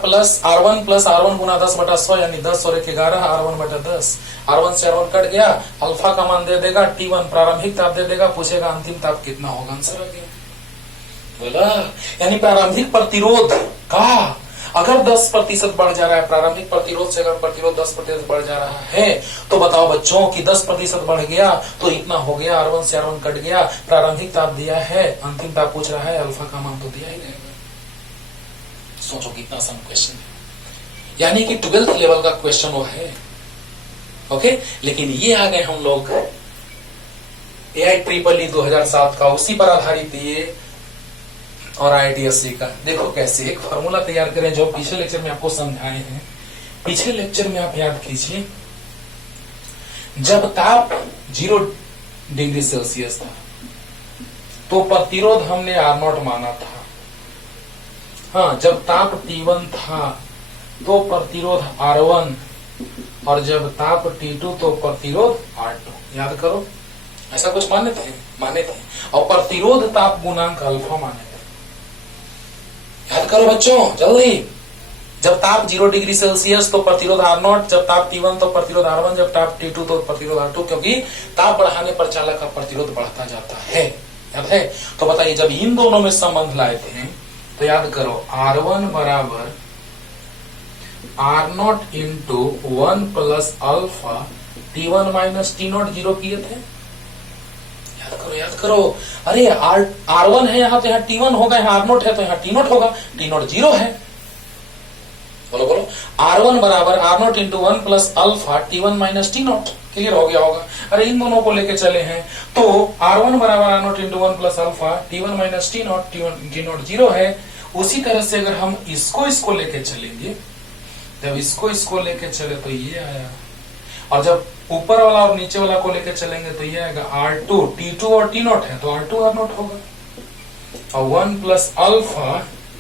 प्लस R1 गुना 10/100 यानी 10 और 1 11, R1/10। R1 से R1 कट गया, अल्फा का मान दे देगा T1, प्रारंभिक ताप दे देगा, पूछेगा अंतिम ताप कितना होगा, आंसर आ गया। बोला यानी प्रारंभिक प्रतिरोध का अगर 10% बढ़ जा रहा है, प्रारंभिक प्रतिरोध से अगर प्रतिरोध 10% बढ़ जा रहा है, तो बताओ बच्चों कि 10% बढ़ गया तो इतना हो गया, R1 से R1 कट गया, प्रारंभिक ताप दिया है, अंतिम ताप पूछ रहा है, अल्फा का मान तो दिया ही रहेगा। सोचो कितना आसान क्वेश्चन है, यानी कि 12th लेवल का क्वेश्चन वो है। ओके, लेकिन ये आ गए हम लोग IIEEE 2007 का, उसी पर आधारित ये, और IIT 80 का। देखो कैसे एक फॉर्मूला तैयार करें, जो पिछले लेक्चर में आपको समझाए हैं। पिछले लेक्चर में आप याद कीजिए, जब ताप 0 डिग्री सेल्सियस था तो प्रतिरोध हमने R0 माना था। हाँ, जब ताप T1 था तो प्रतिरोध R1, और जब ताप T2 तो प्रतिरोध R2। याद करो, ऐसा कुछ माने थे, और प्रतिरोध ताप गुणांक अल्फा माने थे। याद करो बच्चों जल्दी, जब ताप 0 डिग्री सेल्सियस तो प्रतिरोध R0, जब ताप T1 तो प्रतिरोध R1, जब ताप T2 तो प्रतिरोध R2, क्योंकि ताप बढ़ाने पर चालक का प्रतिरोध बढ़ता जाता है। याद है? तो बताइए, जब इन दोनों में संबंध लाए थे तो याद करो, R1 बराबर R0 into 1 plus alpha T1 minus T0 zero किए थे। याद करो, अरे R1 है यहाँ, तो यहाँ T1 होगा, यहाँ R0 है तो यहाँ T0 होगा, T0 जीरो है। बोलो R1 बराबर R0 into 1 plus alpha T1 minus T0। Clear हो गया होगा। अरे इन दोनों को लेके चले हैं तो R1 बराबर R0 into 1 plus alpha T1 minus T0, T0 zero है। उसी तरह से अगर हम इसको लेके चलेंगे, जब इसको लेके चले तो ये आया, और जब ऊपर वाला और नीचे वाला को लेके चलेंगे तो ये आएगा R2, T2 और T0 है तो R2 R0 होगा, और 1 plus alpha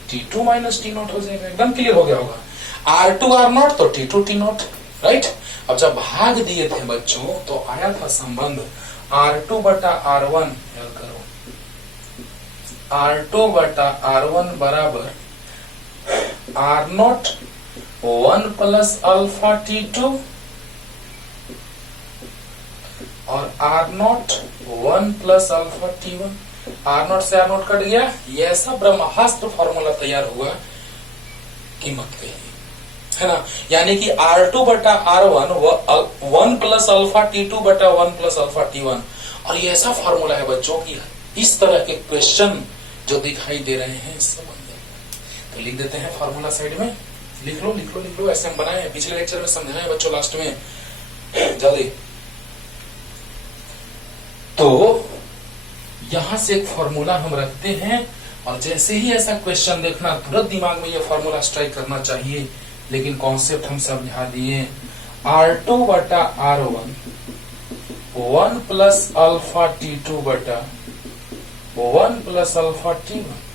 T2 minus T0 हो जाएगा। एकदम क्लियर हो गया होगा। R2 R0 तो T2 T0, राइट। अब जब भाग दिए थे बच्चों तो आया था संबंध R2 बटा R1। याद करो, R2 बटा R1 बराबर R0 1 प्लस अल्फा T2 और R0 1 plus alpha T1। R0 से R0 कट गया, ये ऐसा ब्रह्मास्त्र फॉर्मूला तैयार हुआ कि मत कहिए, है ना। यानी कि R2 बटा R1 1 प्लस अल्फा T2 बटा 1 प्लस अल्फा T1। और ये ऐसा फॉर्मूला है बच्चों की इस तरह के क्वेश्चन जो दिखाई दे रहे हैं इससे बन जाएगा। तो लिख देते हैं फॉर्मूला साइड में, लिख लो। ऐसे हम बनाए हैं, पिछले लेक्चर में समझाए हैं बच्चों लास्ट में, जल्दी। तो यहां से एक फॉर्मूला हम रखते हैं, और जैसे ही ऐसा क्वेश्चन देखना तुरंत दिमाग में ये फॉर्मूला स्ट्राइक करना चाहिए लेकिन कॉन्सेप्ट हम समझा दिए। R2 बटा R1 1 प्लस अल्फा T2 बटा 1 plus alpha T1।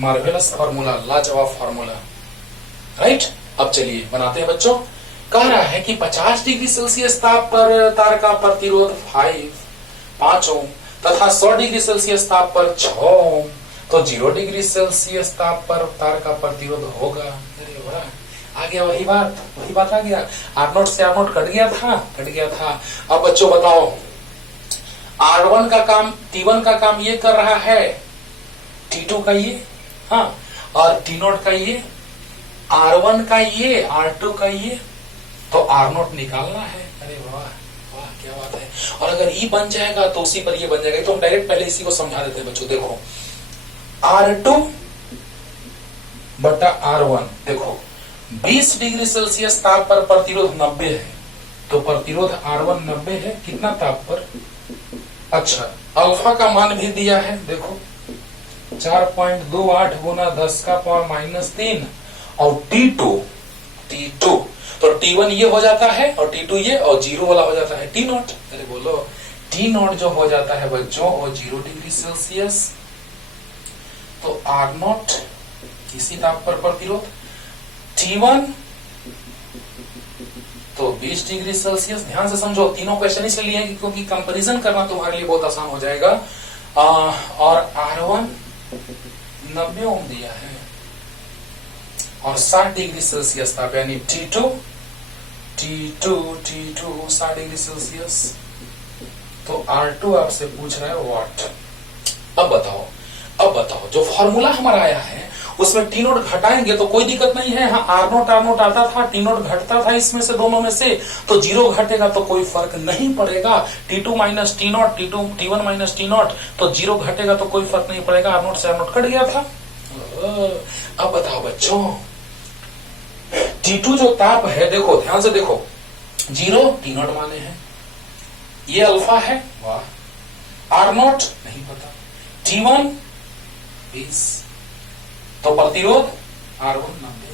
Marvellous formula, लाजवाब फार्मूला, राइट। अब चलिए बनाते हैं बच्चों। कह रहा है कि 50 डिग्री सेल्सियस ताप पर तार का प्रतिरोध 5 ओम तथा 100 डिग्री सेल्सियस ताप पर 6 ओम, तो 0 डिग्री सेल्सियस ताप पर तार का प्रतिरोध होगा। अरे वाह, आ गया वही बात आ गया। R0 से R0 कट गया था। अब बच्चों बताओ, R1 का काम T1 का काम ये कर रहा है, T2 का ये, हाँ, और T0 का ये, R1 का ये, R2 का ये, तो R0 निकालना है। अरे वाह वाह, क्या बात है। और अगर E बन जाएगा तो उसी पर ये बन जाएगा। तो हम डायरेक्ट पहले इसी को समझा देते हैं बच्चों। देखो R2 बटा R1, देखो 20 डिग्री सेल्सियस ताप पर प्रतिरोध 90 है, तो प्रतिरोध R1 90 है। कितना ताप पर? अच्छा, अल्फा का मान भी दिया है, देखो 4.28 गुना 10 का पावर -3, और T2 तो T1 ये हो जाता है और T2 ये, और 0 वाला हो जाता है T0। अरे बोलो, T0 जो हो जाता है बच्चों वो 0 डिग्री सेल्सियस, तो R0 इसी ताप पर प्रतिरोध, T1 तो 20 डिग्री सेल्सियस। ध्यान से समझो, तीनों क्वेश्चन इसलिए लिए हैं क्योंकि कंपैरिजन करना तुम्हारे लिए बहुत आसान हो जाएगा। और R1 90 ओम दिया है और 60 डिग्री सेल्सियस ताप, यानी T2 60 डिग्री सेल्सियस, तो R2 आपसे पूछ रहा है व्हाट। अब बताओ जो फॉर्मूला हमारा आया है उसमें T0 घटाएंगे तो कोई दिक्कत नहीं है। हाँ, R0 आता था, T0 घटता था इसमें से, दोनों में से, तो 0 घटेगा तो कोई फर्क नहीं पड़ेगा। T2 minus T0, T1 minus T0, तो 0 घटेगा तो कोई फर्क नहीं पड़ेगा। R0 से R0 कट गया था। अब बताओ बच्चों, T2 जो ताप है, देखो ध्यान से देखो, 0 T0 माने हैं, ये अल्फा है, वाह। R0 नहीं पता, T1 20, तो प्रतिरोध R1 90,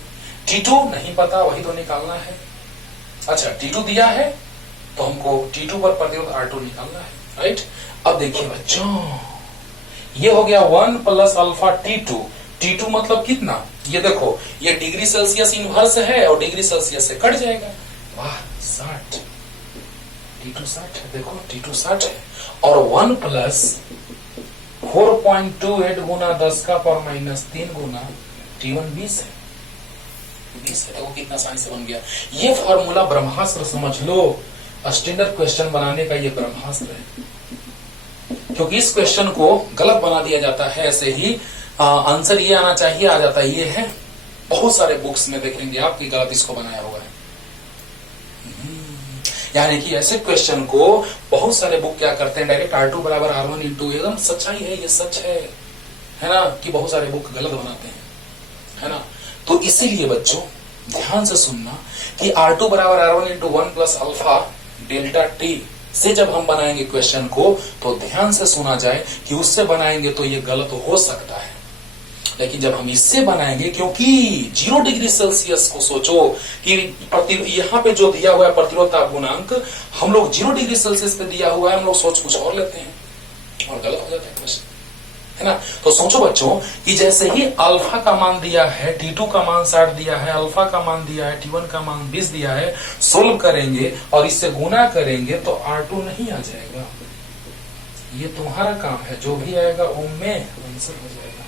T2 नहीं पता, वही तो निकालना है। अच्छा, T2 दिया है तो हमको T2 पर प्रतिरोध R2 निकालना है, राइट। अब देखिए बच्चों, ये हो गया 1 प्लस अल्फा T2 मतलब कितना, ये देखो, ये डिग्री सेल्सियस इनवर्स है और डिग्री सेल्सियस से कट जाएगा, वाह 60, T2 60 है, देखो T2 60 है, और 1 प्लस 4.28 गुना 10 का पावर -3 गुना T1 20 है, देखो कितना आसानी से बन गया। ये फॉर्मूला ब्रह्मास्त्र समझ लो, स्टैंडर्ड क्वेश्चन बनाने का ये ब्रह्मास्त्र है। क्योंकि इस क्वेश्चन को गलत बना दिया जाता है, ऐसे ही आंसर ये आना चाहिए, आ जाता है ये है। बहुत सारे बुक्स में देखेंगे आपकी गलत इसको बनाया हुआ है। यानी कि ऐसे क्वेश्चन को बहुत सारे बुक क्या करते हैं, डायरेक्ट R2 बराबर R1 इंटू, एकदम सच्चाई है, ये सच है ना, कि बहुत सारे बुक गलत बनाते हैं, है ना। तो इसीलिए बच्चों ध्यान से सुनना कि R2 बराबर R1 into 1 plus alpha delta T से जब हम बनाएंगे क्वेश्चन को, तो ध्यान से सुना जाए कि उससे बनाएंगे तो ये गलत हो सकता है, लेकिन जब हम इससे बनाएंगे, क्योंकि 0 डिग्री सेल्सियस को सोचो कि यहाँ पे जो दिया हुआ है प्रतिरोध ताप गुणांक, हम लोग 0 डिग्री सेल्सियस पे दिया हुआ है, हम लोग सोच कुछ और लेते हैं और गलत हो जाता है क्वेश्चन, है ना। तो सोचो बच्चों कि जैसे ही अल्फा का मान दिया है, T2 का मान 60 दिया है, अल्फा का मान दिया है, T1 का मान 20 दिया है, सोल्व करेंगे और इससे गुना करेंगे तो R2 नहीं आ जाएगा। ये तुम्हारा काम है, जो भी आएगा ओम में आंसर हो जाएगा,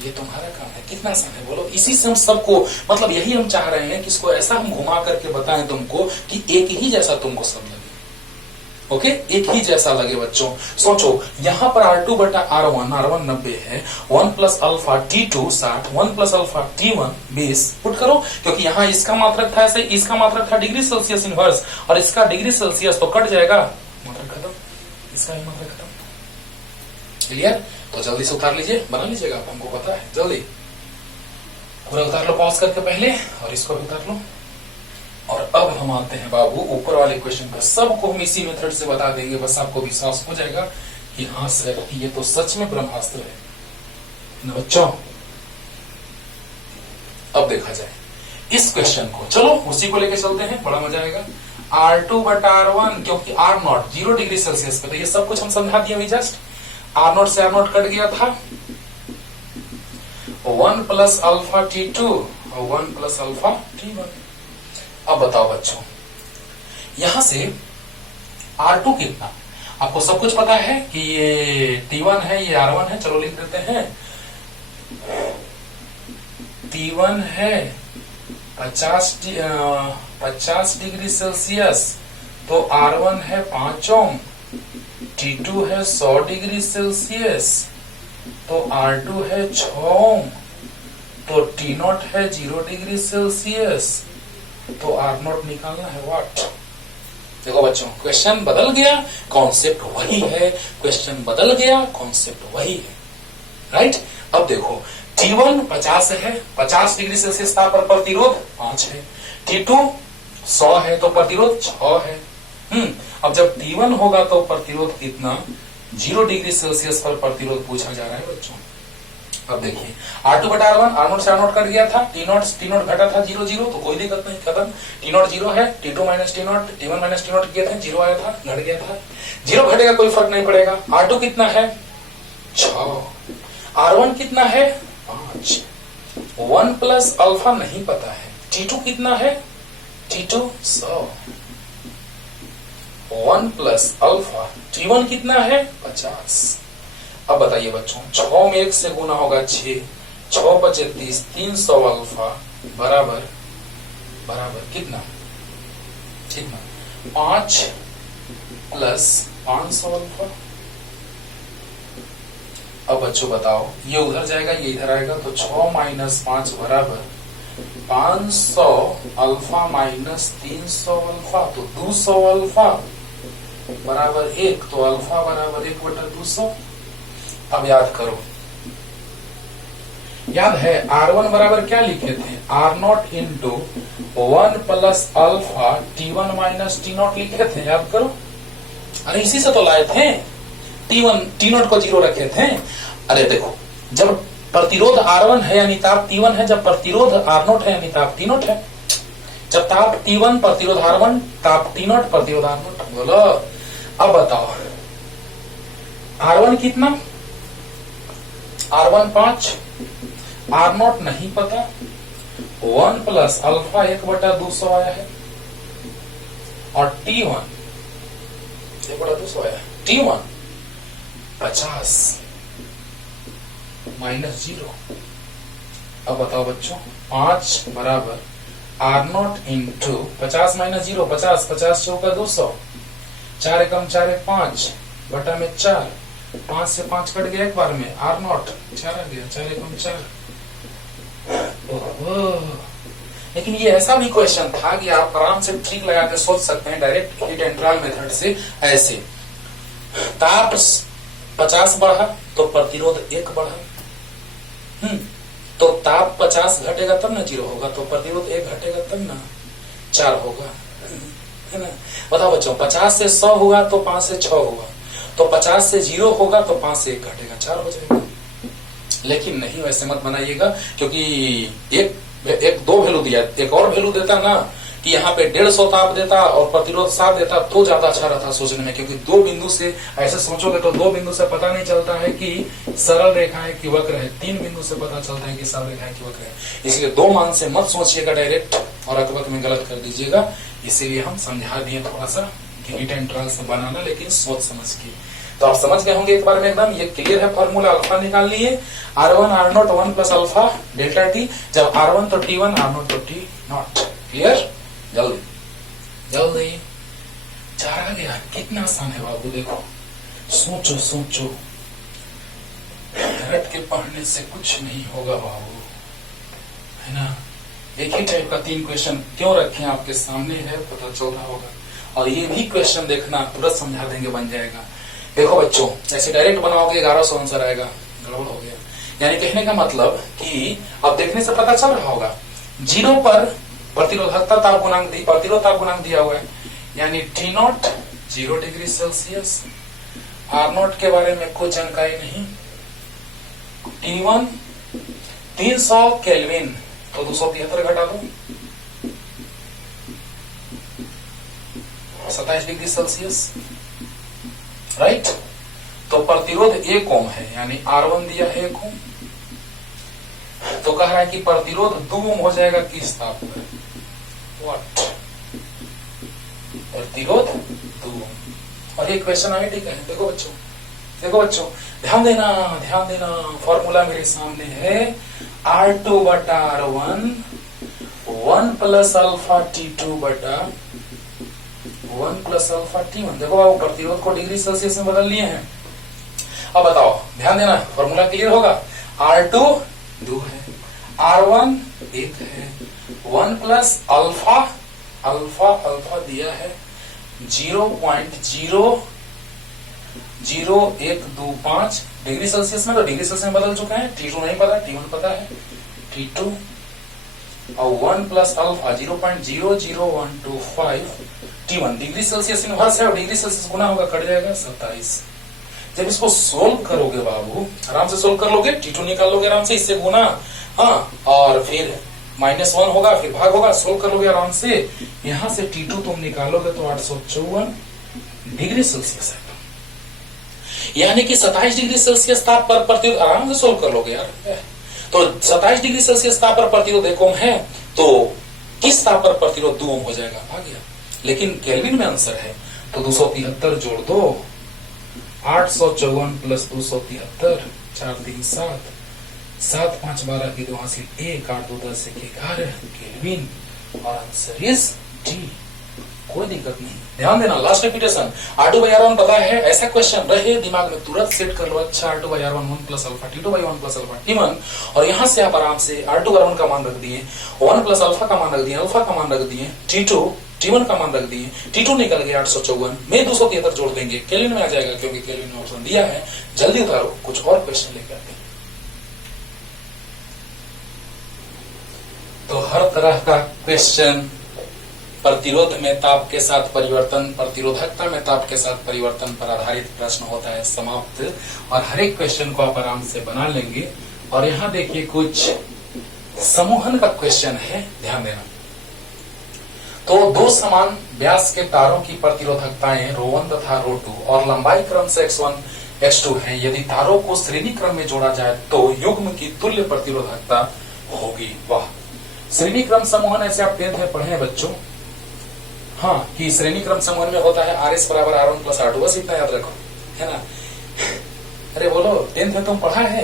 ये तुम्हारा काम है। कितना आसान है बोलो। इसी से हम सबको, मतलब यही हम चाह रहे हैं कि इसको ऐसा हम घुमा करके बताएं तुमको कि एक ही जैसा तुमको सब लगे, ओके, एक ही जैसा लगे बच्चों। सोचो यहाँ पर R2 बटा R1 90 है, 1 plus alpha T2 60, 1 plus alpha T1 20, put करो, क्योंकि यहाँ इसका मात्रक था ऐसे, इसका मात्रक था डिग्री सेल्सियस इनवर्स, और इसका डिग्री सेल्सियस, तो कट जाएगा, मात्रक खत्म, इसका ही मात्रक खत्म। क्लियर? तो जल्दी से उतार लीजिए, बना लीजिएगा, हमको पता है, जल्दी पूरा उतार लो पॉज करके पहले, और इसको भी उतार लो। और अब हम आते हैं बाबू ऊपर वाले क्वेश्चन पर। सबको हम इसी मेथड से बता देंगे, बस आपको विश्वास हो जाएगा कि हाँ सर ये तो सच में ब्रह्मास्त्र है ना बच्चों। अब देखा जाए इस क्वेश्चन को, चलो उसी को लेके चलते हैं, बड़ा मजा आएगा। R2 बटा R1, क्योंकि R0 0 डिग्री सेल्सियस पे, तो ये सब कुछ हम समझा दिए अभी जस्ट। R0 से R0 कट गया था, 1 प्लस अल्फा T2 और 1 प्लस अल्फा T1। अब बताओ बच्चों, यहां से R2 कितना, आपको सब कुछ पता है कि ये T1 है, ये R1 है, चलो लिख देते हैं। T1 है 50 डिग्री सेल्सियस, तो R1 है 5 ओम। T2 है 100 डिग्री सेल्सियस, तो R2 है 6 ओम। तो T0 है 0 डिग्री सेल्सियस, तो R0 निकालना है व्हाट। देखो बच्चों, क्वेश्चन बदल गया, कॉन्सेप्ट वही है। क्वेश्चन बदल गया, कॉन्सेप्ट वही है, राइट। अब देखो T1 50 है, 50 डिग्री सेल्सियस था, पर प्रतिरोध 5 है। T2 100 है, तो प्रतिरोध 6 है। अब जब T1 होगा तो प्रतिरोध कितना, 0 डिग्री सेल्सियस पर प्रतिरोध पूछा जा रहा है बच्चों। अब देखिए R2 बटा R1, R0 से R0 कट गया था, T0 घटा था 0 0, तो कोई दिक्कत नहीं, खत्म। T0 0 है, T2 minus T0, T1 minus T0 किए थे, 0 आया था, घट गया था। 0 घटेगा कोई फर्क नहीं पड़ेगा। R2 कितना है 6, R1 कितना है 5, 1 प्लस अल्फा नहीं पता है। T2 कितना है, T2 100, 1 प्लस अल्फा T1 कितना है 50। अब बताइए बच्चों, 6 में 1 से गुना होगा 6, 6 बचे 30, 300 अल्फा बराबर कितना 5 प्लस 500 अल्फा। अब बच्चों बताओ, ये उधर जाएगा, ये इधर आएगा, तो 6 माइनस 5 बराबर 500 अल्फा माइनस 300 अल्फा, तो 200 अल्फा बराबर 1, तो अल्फा बराबर 1 बटा 200। अब याद करो, याद है R1 बराबर क्या लिखे थे, R0 into 1 plus alpha T1 minus T0 लिखे थे, याद करो। अरे इसी से तो लाए थे, T0 को 0 रखे थे। अरे देखो, जब प्रतिरोध R1 है यानी ताप T1 है, जब प्रतिरोध R0 है यानी ताप T0 है। जब ताप T1 प्रतिरोध R1, ताप T0 प्रतिरोध R0। बोलो अब बताओ, R1 कितना, R1 5, R0 नहीं पता, 1 प्लस अल्फा 1 बटा 200 आया है, और T1 1 बटा 200 आया है। T1 50 minus 0। अब बताओ बच्चों, 5 बराबर R0 इंटू 50 माइनस 0, 50 50 चौका 200, 4 एकम 4 एक 5 बटा में 4, 5 से 5 कट गया एक बार में, R0 4 आ गया, 4 एकम 4। लेकिन ये ऐसा भी क्वेश्चन था कि आप आराम से ट्रिक लगा के सोच सकते हैं direct heat and trial method से। ऐसे ताप 50 बढ़ा तो प्रतिरोध 1 बढ़ा, तो ताप 50 घटेगा तब ना 0 होगा, तो प्रतिरोध 1 घटेगा तब ना 4 होगा, है ना। बताओ बच्चों, 50 से 100 होगा तो 5 से 6 होगा, तो 50 से 0 होगा तो 5 से 1 घटेगा, 4 हो जाएगा। लेकिन नहीं, वैसे मत बनाइएगा, क्योंकि एक 2 वैल्यू दिया, एक और वैल्यू देता ना कि यहाँ पे 150 ताप देता और प्रतिरोध 7 देता, तो ज्यादा अच्छा रहता सोचने में। क्योंकि 2 बिंदु से ऐसे सोचोगे तो 2 बिंदु से पता नहीं चलता है कि सरल रेखा है कि वक्र है, 3 बिंदु से पता चलता है कि सरल रेखा है कि वक्र है। इसलिए 2 मान से मत सोचिएगा डायरेक्ट और अकबक में गलत कर दीजिएगा। इसीलिए हम समझा दिए थोड़ा सा हीट एंड ट्रायल से बनाना, लेकिन सोच समझ के। तो आप समझ गए होंगे एक बार में एकदम, ये क्लियर है। फॉर्मूला अल्फा निकाल लिए, R1 R0 1 plus alpha delta T, जब R1 तो T1, R0 तो T0। क्लियर, जल्दी जल्दी 4 आ गया। कितना आसान है बाबू, देखो सोचो सोचो, रट के पढ़ने से कुछ नहीं होगा बाबू, है ना। एक ही टाइप का 3 क्वेश्चन क्यों रखे आपके सामने है, पता चल रहा होगा। और ये भी क्वेश्चन देखना, तुरंत समझा देंगे, बन जाएगा। देखो बच्चों, ऐसे डायरेक्ट बनाओगे 1100 आंसर आएगा, गड़बड़ हो गया। यानी कहने का मतलब कि अब देखने से पता चल रहा होगा, 0 पर प्रतिरोधकता ताप गुणांक दी, प्रतिरोध ताप गुणांक दिया हुआ है, यानी T0 0 डिग्री सेल्सियस, R0 के बारे में कोई जानकारी नहीं, T1 300 केल्विन, तो 273 घटा दो 27 डिग्री सेल्सियस, राइट। तो प्रतिरोध 1 ओम है, यानी R1 दिया है 1 ओम। तो कह रहा है कि प्रतिरोध 2 ओम हो जाएगा किस ताप पर? व्हाट? प्रतिरोध 2 ओम। और ये क्वेश्चन आगे ठीक है। देखो बच्चों ध्यान देना, फॉर्मूला मेरे सामने है R2 बटा R1 1 प्लस अल्फा T2 बटा 1 प्लस अल्फा T1। देखो बाबू प्रतिरोध को डिग्री सेल्सियस में बदल लिए हैं। अब बताओ, ध्यान देना, फॉर्मूला क्लियर होगा। R2 2 है, R1 1 है, 1 प्लस अल्फा दिया है 0.00125 डिग्री सेल्सियस में। तो डिग्री सेल्सियस में बदल चुके हैं। T2 नहीं पता, T1 पता है, T2 और 1 plus alpha 0.00125 T1 degree Celsius inverse है और डिग्री सेल्सियस गुना होगा, कट जाएगा 27। जब इसको सोल्व करोगे बाबू, आराम से सोल्व कर लोगे, T2 निकाल लोगे आराम से, इससे गुना, हाँ, और फिर -1 होगा, फिर भाग होगा, सोल्व कर लोगे आराम से। यहां से T2 तुम निकालोगे तो 854 डिग्री सेल्सियस है, यानी कि 27 डिग्री सेल्सियस ताप पर प्रतिरोध, आराम से सोल्व कर लोगे यार। तो 27 डिग्री सेल्सियस ताप पर प्रतिरोध 1 ओम है, तो किस ताप पर प्रतिरोध 2 ओम हो जाएगा? आ गया। लेकिन केल्विन में आंसर है, तो 273 जोड़ दो, 854 प्लस 273 4 3 7 7 5 12 की 2 हासिल 1 8 2 10 1 11 केल्विन, और आंसर इज डी। कोई दिक्कत नहीं, ध्यान देना। लास्ट रिपीटेशन, R2/R1 पता है, ऐसा क्वेश्चन रहे दिमाग में तुरंत सेट कर लो। अच्छा, R2/R1 1 plus alpha T2 by 1 plus alpha T1, और यहां से आप आराम से R2/R1 का मान रख दिए, 1 प्लस अल्फा का मान रख दिए, अल्फा का मान रख दिए, T1 का मान रख दिए, T2 निकल गया 854 में 273 जोड़ देंगे, केल्विन में आ जाएगा, क्योंकि केल्विन में ऑप्शन दिया है। जल्दी उतारो, कुछ और क्वेश्चन लेकर आते हैं। तो हर तरह का क्वेश्चन, प्रतिरोध में ताप के साथ परिवर्तन, प्रतिरोधकता में ताप के साथ परिवर्तन पर आधारित प्रश्न होता है समाप्त। और हर एक क्वेश्चन को आप आराम से बना लेंगे। और यहाँ देखिए कुछ समूहन का क्वेश्चन है, ध्यान देना। तो 2 समान व्यास के तारों की प्रतिरोधकताएं ρ1 तथा ρ2 और लंबाई क्रम से x1 x2 है। यदि तारों को श्रेणी क्रम में जोड़ा जाए तो युग्म की तुल्य प्रतिरोधकता होगी। वाह, श्रेणी क्रम समूहन ऐसे आप 10th में पढ़े हैं बच्चों, हाँ, कि श्रेणी क्रम समूहन में होता है RS बराबर R1 प्लस R2, बस इतना याद रखो, है ना। अरे बोलो, 10th में तुम पढ़ा है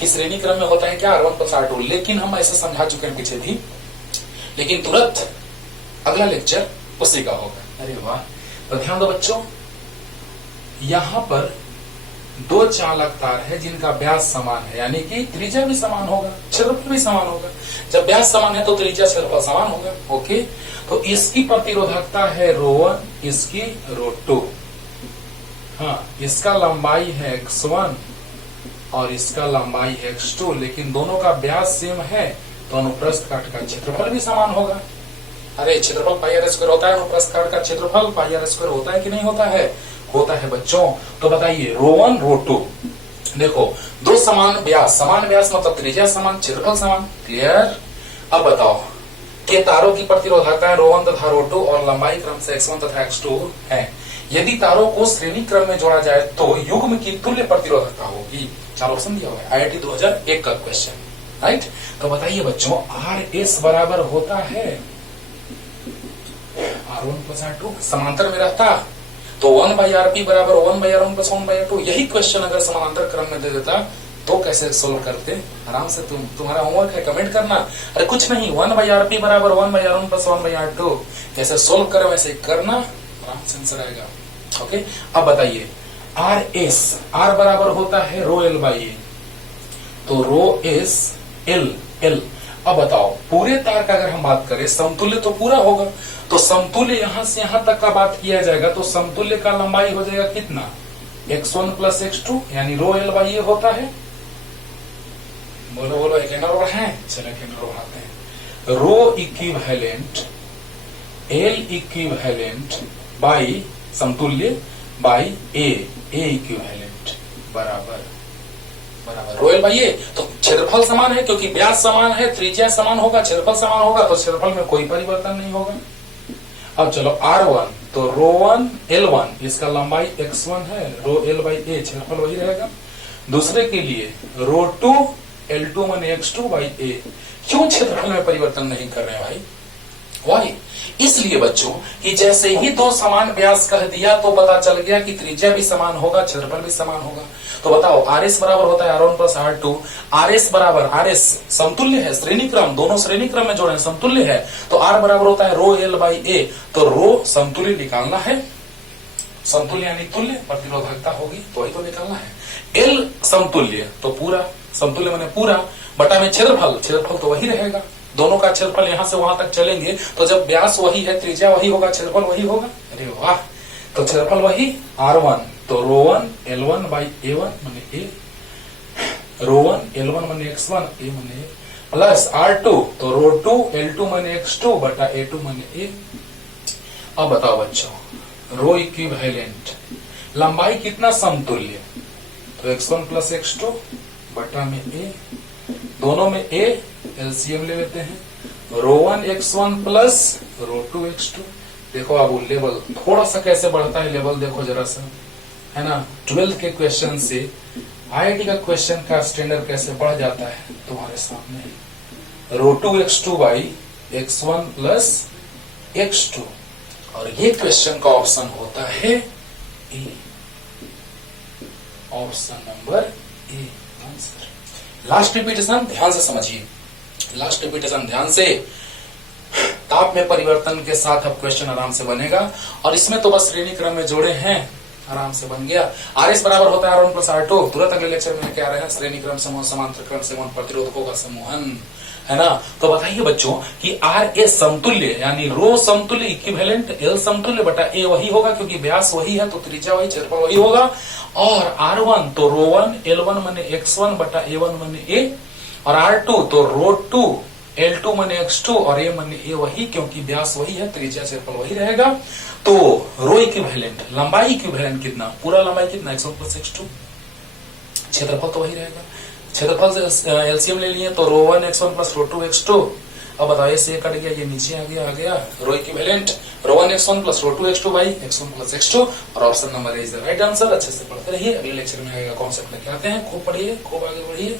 कि श्रेणी क्रम में होता है क्या? R1 plus R2। लेकिन हम ऐसा समझा चुके हैं पीछे भी, लेकिन तुरंत अगला लेक्चर उसी का होगा। अरे वाह, तो ध्यान दो बच्चों, यहां पर 2 चालक तार है जिनका व्यास समान है, यानी कि त्रिज्या भी समान होगा, क्षेत्रफल भी समान होगा। जब व्यास समान है तो त्रिज्या क्षेत्रफल समान होगा। ओके, तो इसकी प्रतिरोधकता है ρ1, इसकी ρ2, हाँ, इसका लंबाई है x1 और इसका लंबाई है x2, लेकिन दोनों का व्यास सेम है, तो अनुप्रस्थ काट का क्षेत्रफल भी समान होगा। अरे क्षेत्रफल πr² होता है, अनुप्रस्थ काट का क्षेत्रफल πr² होता है कि नहीं होता है? होता है बच्चों। तो बताइए ρ1 ρ2, देखो 2 समान व्यास मतलब त्रिज्या समान, क्षेत्रफल समान, क्लियर। अब बताओ कि तारों की प्रतिरोधकताएं ρ1 तथा ρ2 और लंबाई क्रम से x1 तथा x2 है। यदि तारों को श्रेणी क्रम में जोड़ा जाए तो युग्म की तुल्य प्रतिरोधकता होगी। 4 ऑप्शन दिया हुआ है, IIT 2001 का क्वेश्चन, राइट। तो बताइए बच्चों, RS बराबर होता है R1 प्लस R2, समांतर में रहता तो 1/Rp बराबर 1/R1 प्लस 1/R2। यही क्वेश्चन अगर समानांतर क्रम में दे देता तो कैसे सोल्व करते? आराम से तुम्हारा होमवर्क है, कमेंट करना। अरे कुछ नहीं, 1/Rp बराबर 1/R1 प्लस 1/R2 कैसे सोल्व करें वैसे करना, आराम से आंसर आएगा। ओके, अब बताइए RS, R बराबर होता है ρL/A, तो ρS L। अब बताओ पूरे तार का अगर हम बात करें, समतुल्य तो पूरा होगा, तो समतुल्य यहां से यहां तक का बात किया जाएगा तो समतुल्य का लंबाई हो जाएगा कितना? x1 प्लस x2, यानी ρL/A होता है। बोलो एक एंडर है, चलो एक एंडर बढ़ाते हैं। रो इक्विवेलेंट L इक्विवेलेंट बाई समतुल्य बाई A इक्विवेलेंट बराबर बराबर रो एल बाई ए। तो क्षेत्रफल समान है क्योंकि व्यास समान है, त्रिज्या समान होगा, क्षेत्रफल समान होगा, तो क्षेत्रफल में कोई परिवर्तन नहीं होगा। अब चलो R1, तो रो1 L1 इसका लंबाई x1 है, रो एल बाई ए क्षेत्रफल वही रहेगा। दूसरे के लिए रो2 L2 माने x2 बाई ए। क्यों क्षेत्रफल में परिवर्तन नहीं कर रहे हैं भाई? वाई इसलिए बच्चों कि जैसे ही दो समान व्यास कह दिया तो पता चल गया कि त्रिज्या भी समान होगा, क्षेत्रफल भी समान होगा। तो बताओ RS बराबर होता है R1 प्लस R2। RS बराबर RS समतुल्य है, श्रेणी क्रम, दोनों श्रेणी क्रम में जोड़े समतुल्य है, तो R बराबर होता है रो एल बाई ए। तो रो समतुल्य निकालना है, समतुल्य यानी तुल्य, प्रतिरोधकता होगी तो वही तो निकालना है। एल समतुल्य तो पूरा, समतुल्य माने पूरा, बटा में क्षेत्रफल, क्षेत्रफल तो वही रहेगा। दोनों का क्षेत्रफल यहां से वहां तक चलेंगे तो जब व्यास वही है, त्रिज्या वही होगा, क्षेत्रफल वही होगा। अरे वाह, तो क्षेत्रफल वही R1, तो रो1 L1 बाई A1 माने ए, रो1 L1 माने x1 ए माने ए, प्लस R2, तो रो2 L2 माने x2 बटा A2 माने ए। अब बताओ बच्चों, रो इक्विवेलेंट लंबाई कितना समतुल्य, तो x1 प्लस x2 बटा में ए, दोनों में ए, एलसीएम ले लेते हैं, रो1 x1 प्लस रो2 x2। देखो अब लेवल थोड़ा सा कैसे बढ़ता है, लेवल देखो जरा सा, है ना। 12th के क्वेश्चन से आईआईटी का क्वेश्चन का स्टैंडर्ड कैसे बढ़ जाता है तुम्हारे सामने। रो2 x2 by x1 plus x2, और ये क्वेश्चन का ऑप्शन होता है A, option number A answer. Last repetition ध्यान से समझिए, लास्ट रिपीटेशन ध्यान से। ताप में परिवर्तन के साथ अब क्वेश्चन आराम से बनेगा, और इसमें तो बस श्रेणी क्रम में जोड़े हैं, आराम से बन गया। RS बराबर होता है R1 प्लस R2। तुरंत अगले लेक्चर में क्या रहे हैं, श्रेणी क्रम समूह, समांतर क्रम समूह, प्रतिरोधकों का समूहन, है ना। तो बताइए बच्चों कि RS समतुल्य यानी रो समतुल्य इक्विवेलेंट L समतुल्य बटा ए वही होगा क्योंकि व्यास वही है, तो त्रिज्या वही, क्षेत्रफल वही होगा। और R1 तो रो1 L1 माने x1 बटा A1 माने ए, और R2 तो रो2 L2 माने x2 और A माने ए वही, क्योंकि व्यास वही है, त्रिज्या क्षेत्रफल वही रहेगा। तो रो इक्विवेलेंट लंबाई इक्विवेलेंट कितना, पूरा लंबाई कितना x1 प्लस x2, क्षेत्रफल तो वही रहेगा। क्षेत्रफल से एलसीएम ले लिए तो रो1 x1 प्लस रो2 x2। अब बताओ ये से कट गया, ये नीचे आ गया row equivalent row one x1 plus row two x2 by x1 plus x2, और option number A is the right answer. अच्छे से पढ़ते रहिए, अगले लेक्चर में आएगा कॉन्सेप्ट लेके आते हैं। खूब पढ़िए, खूब आगे बढ़िए।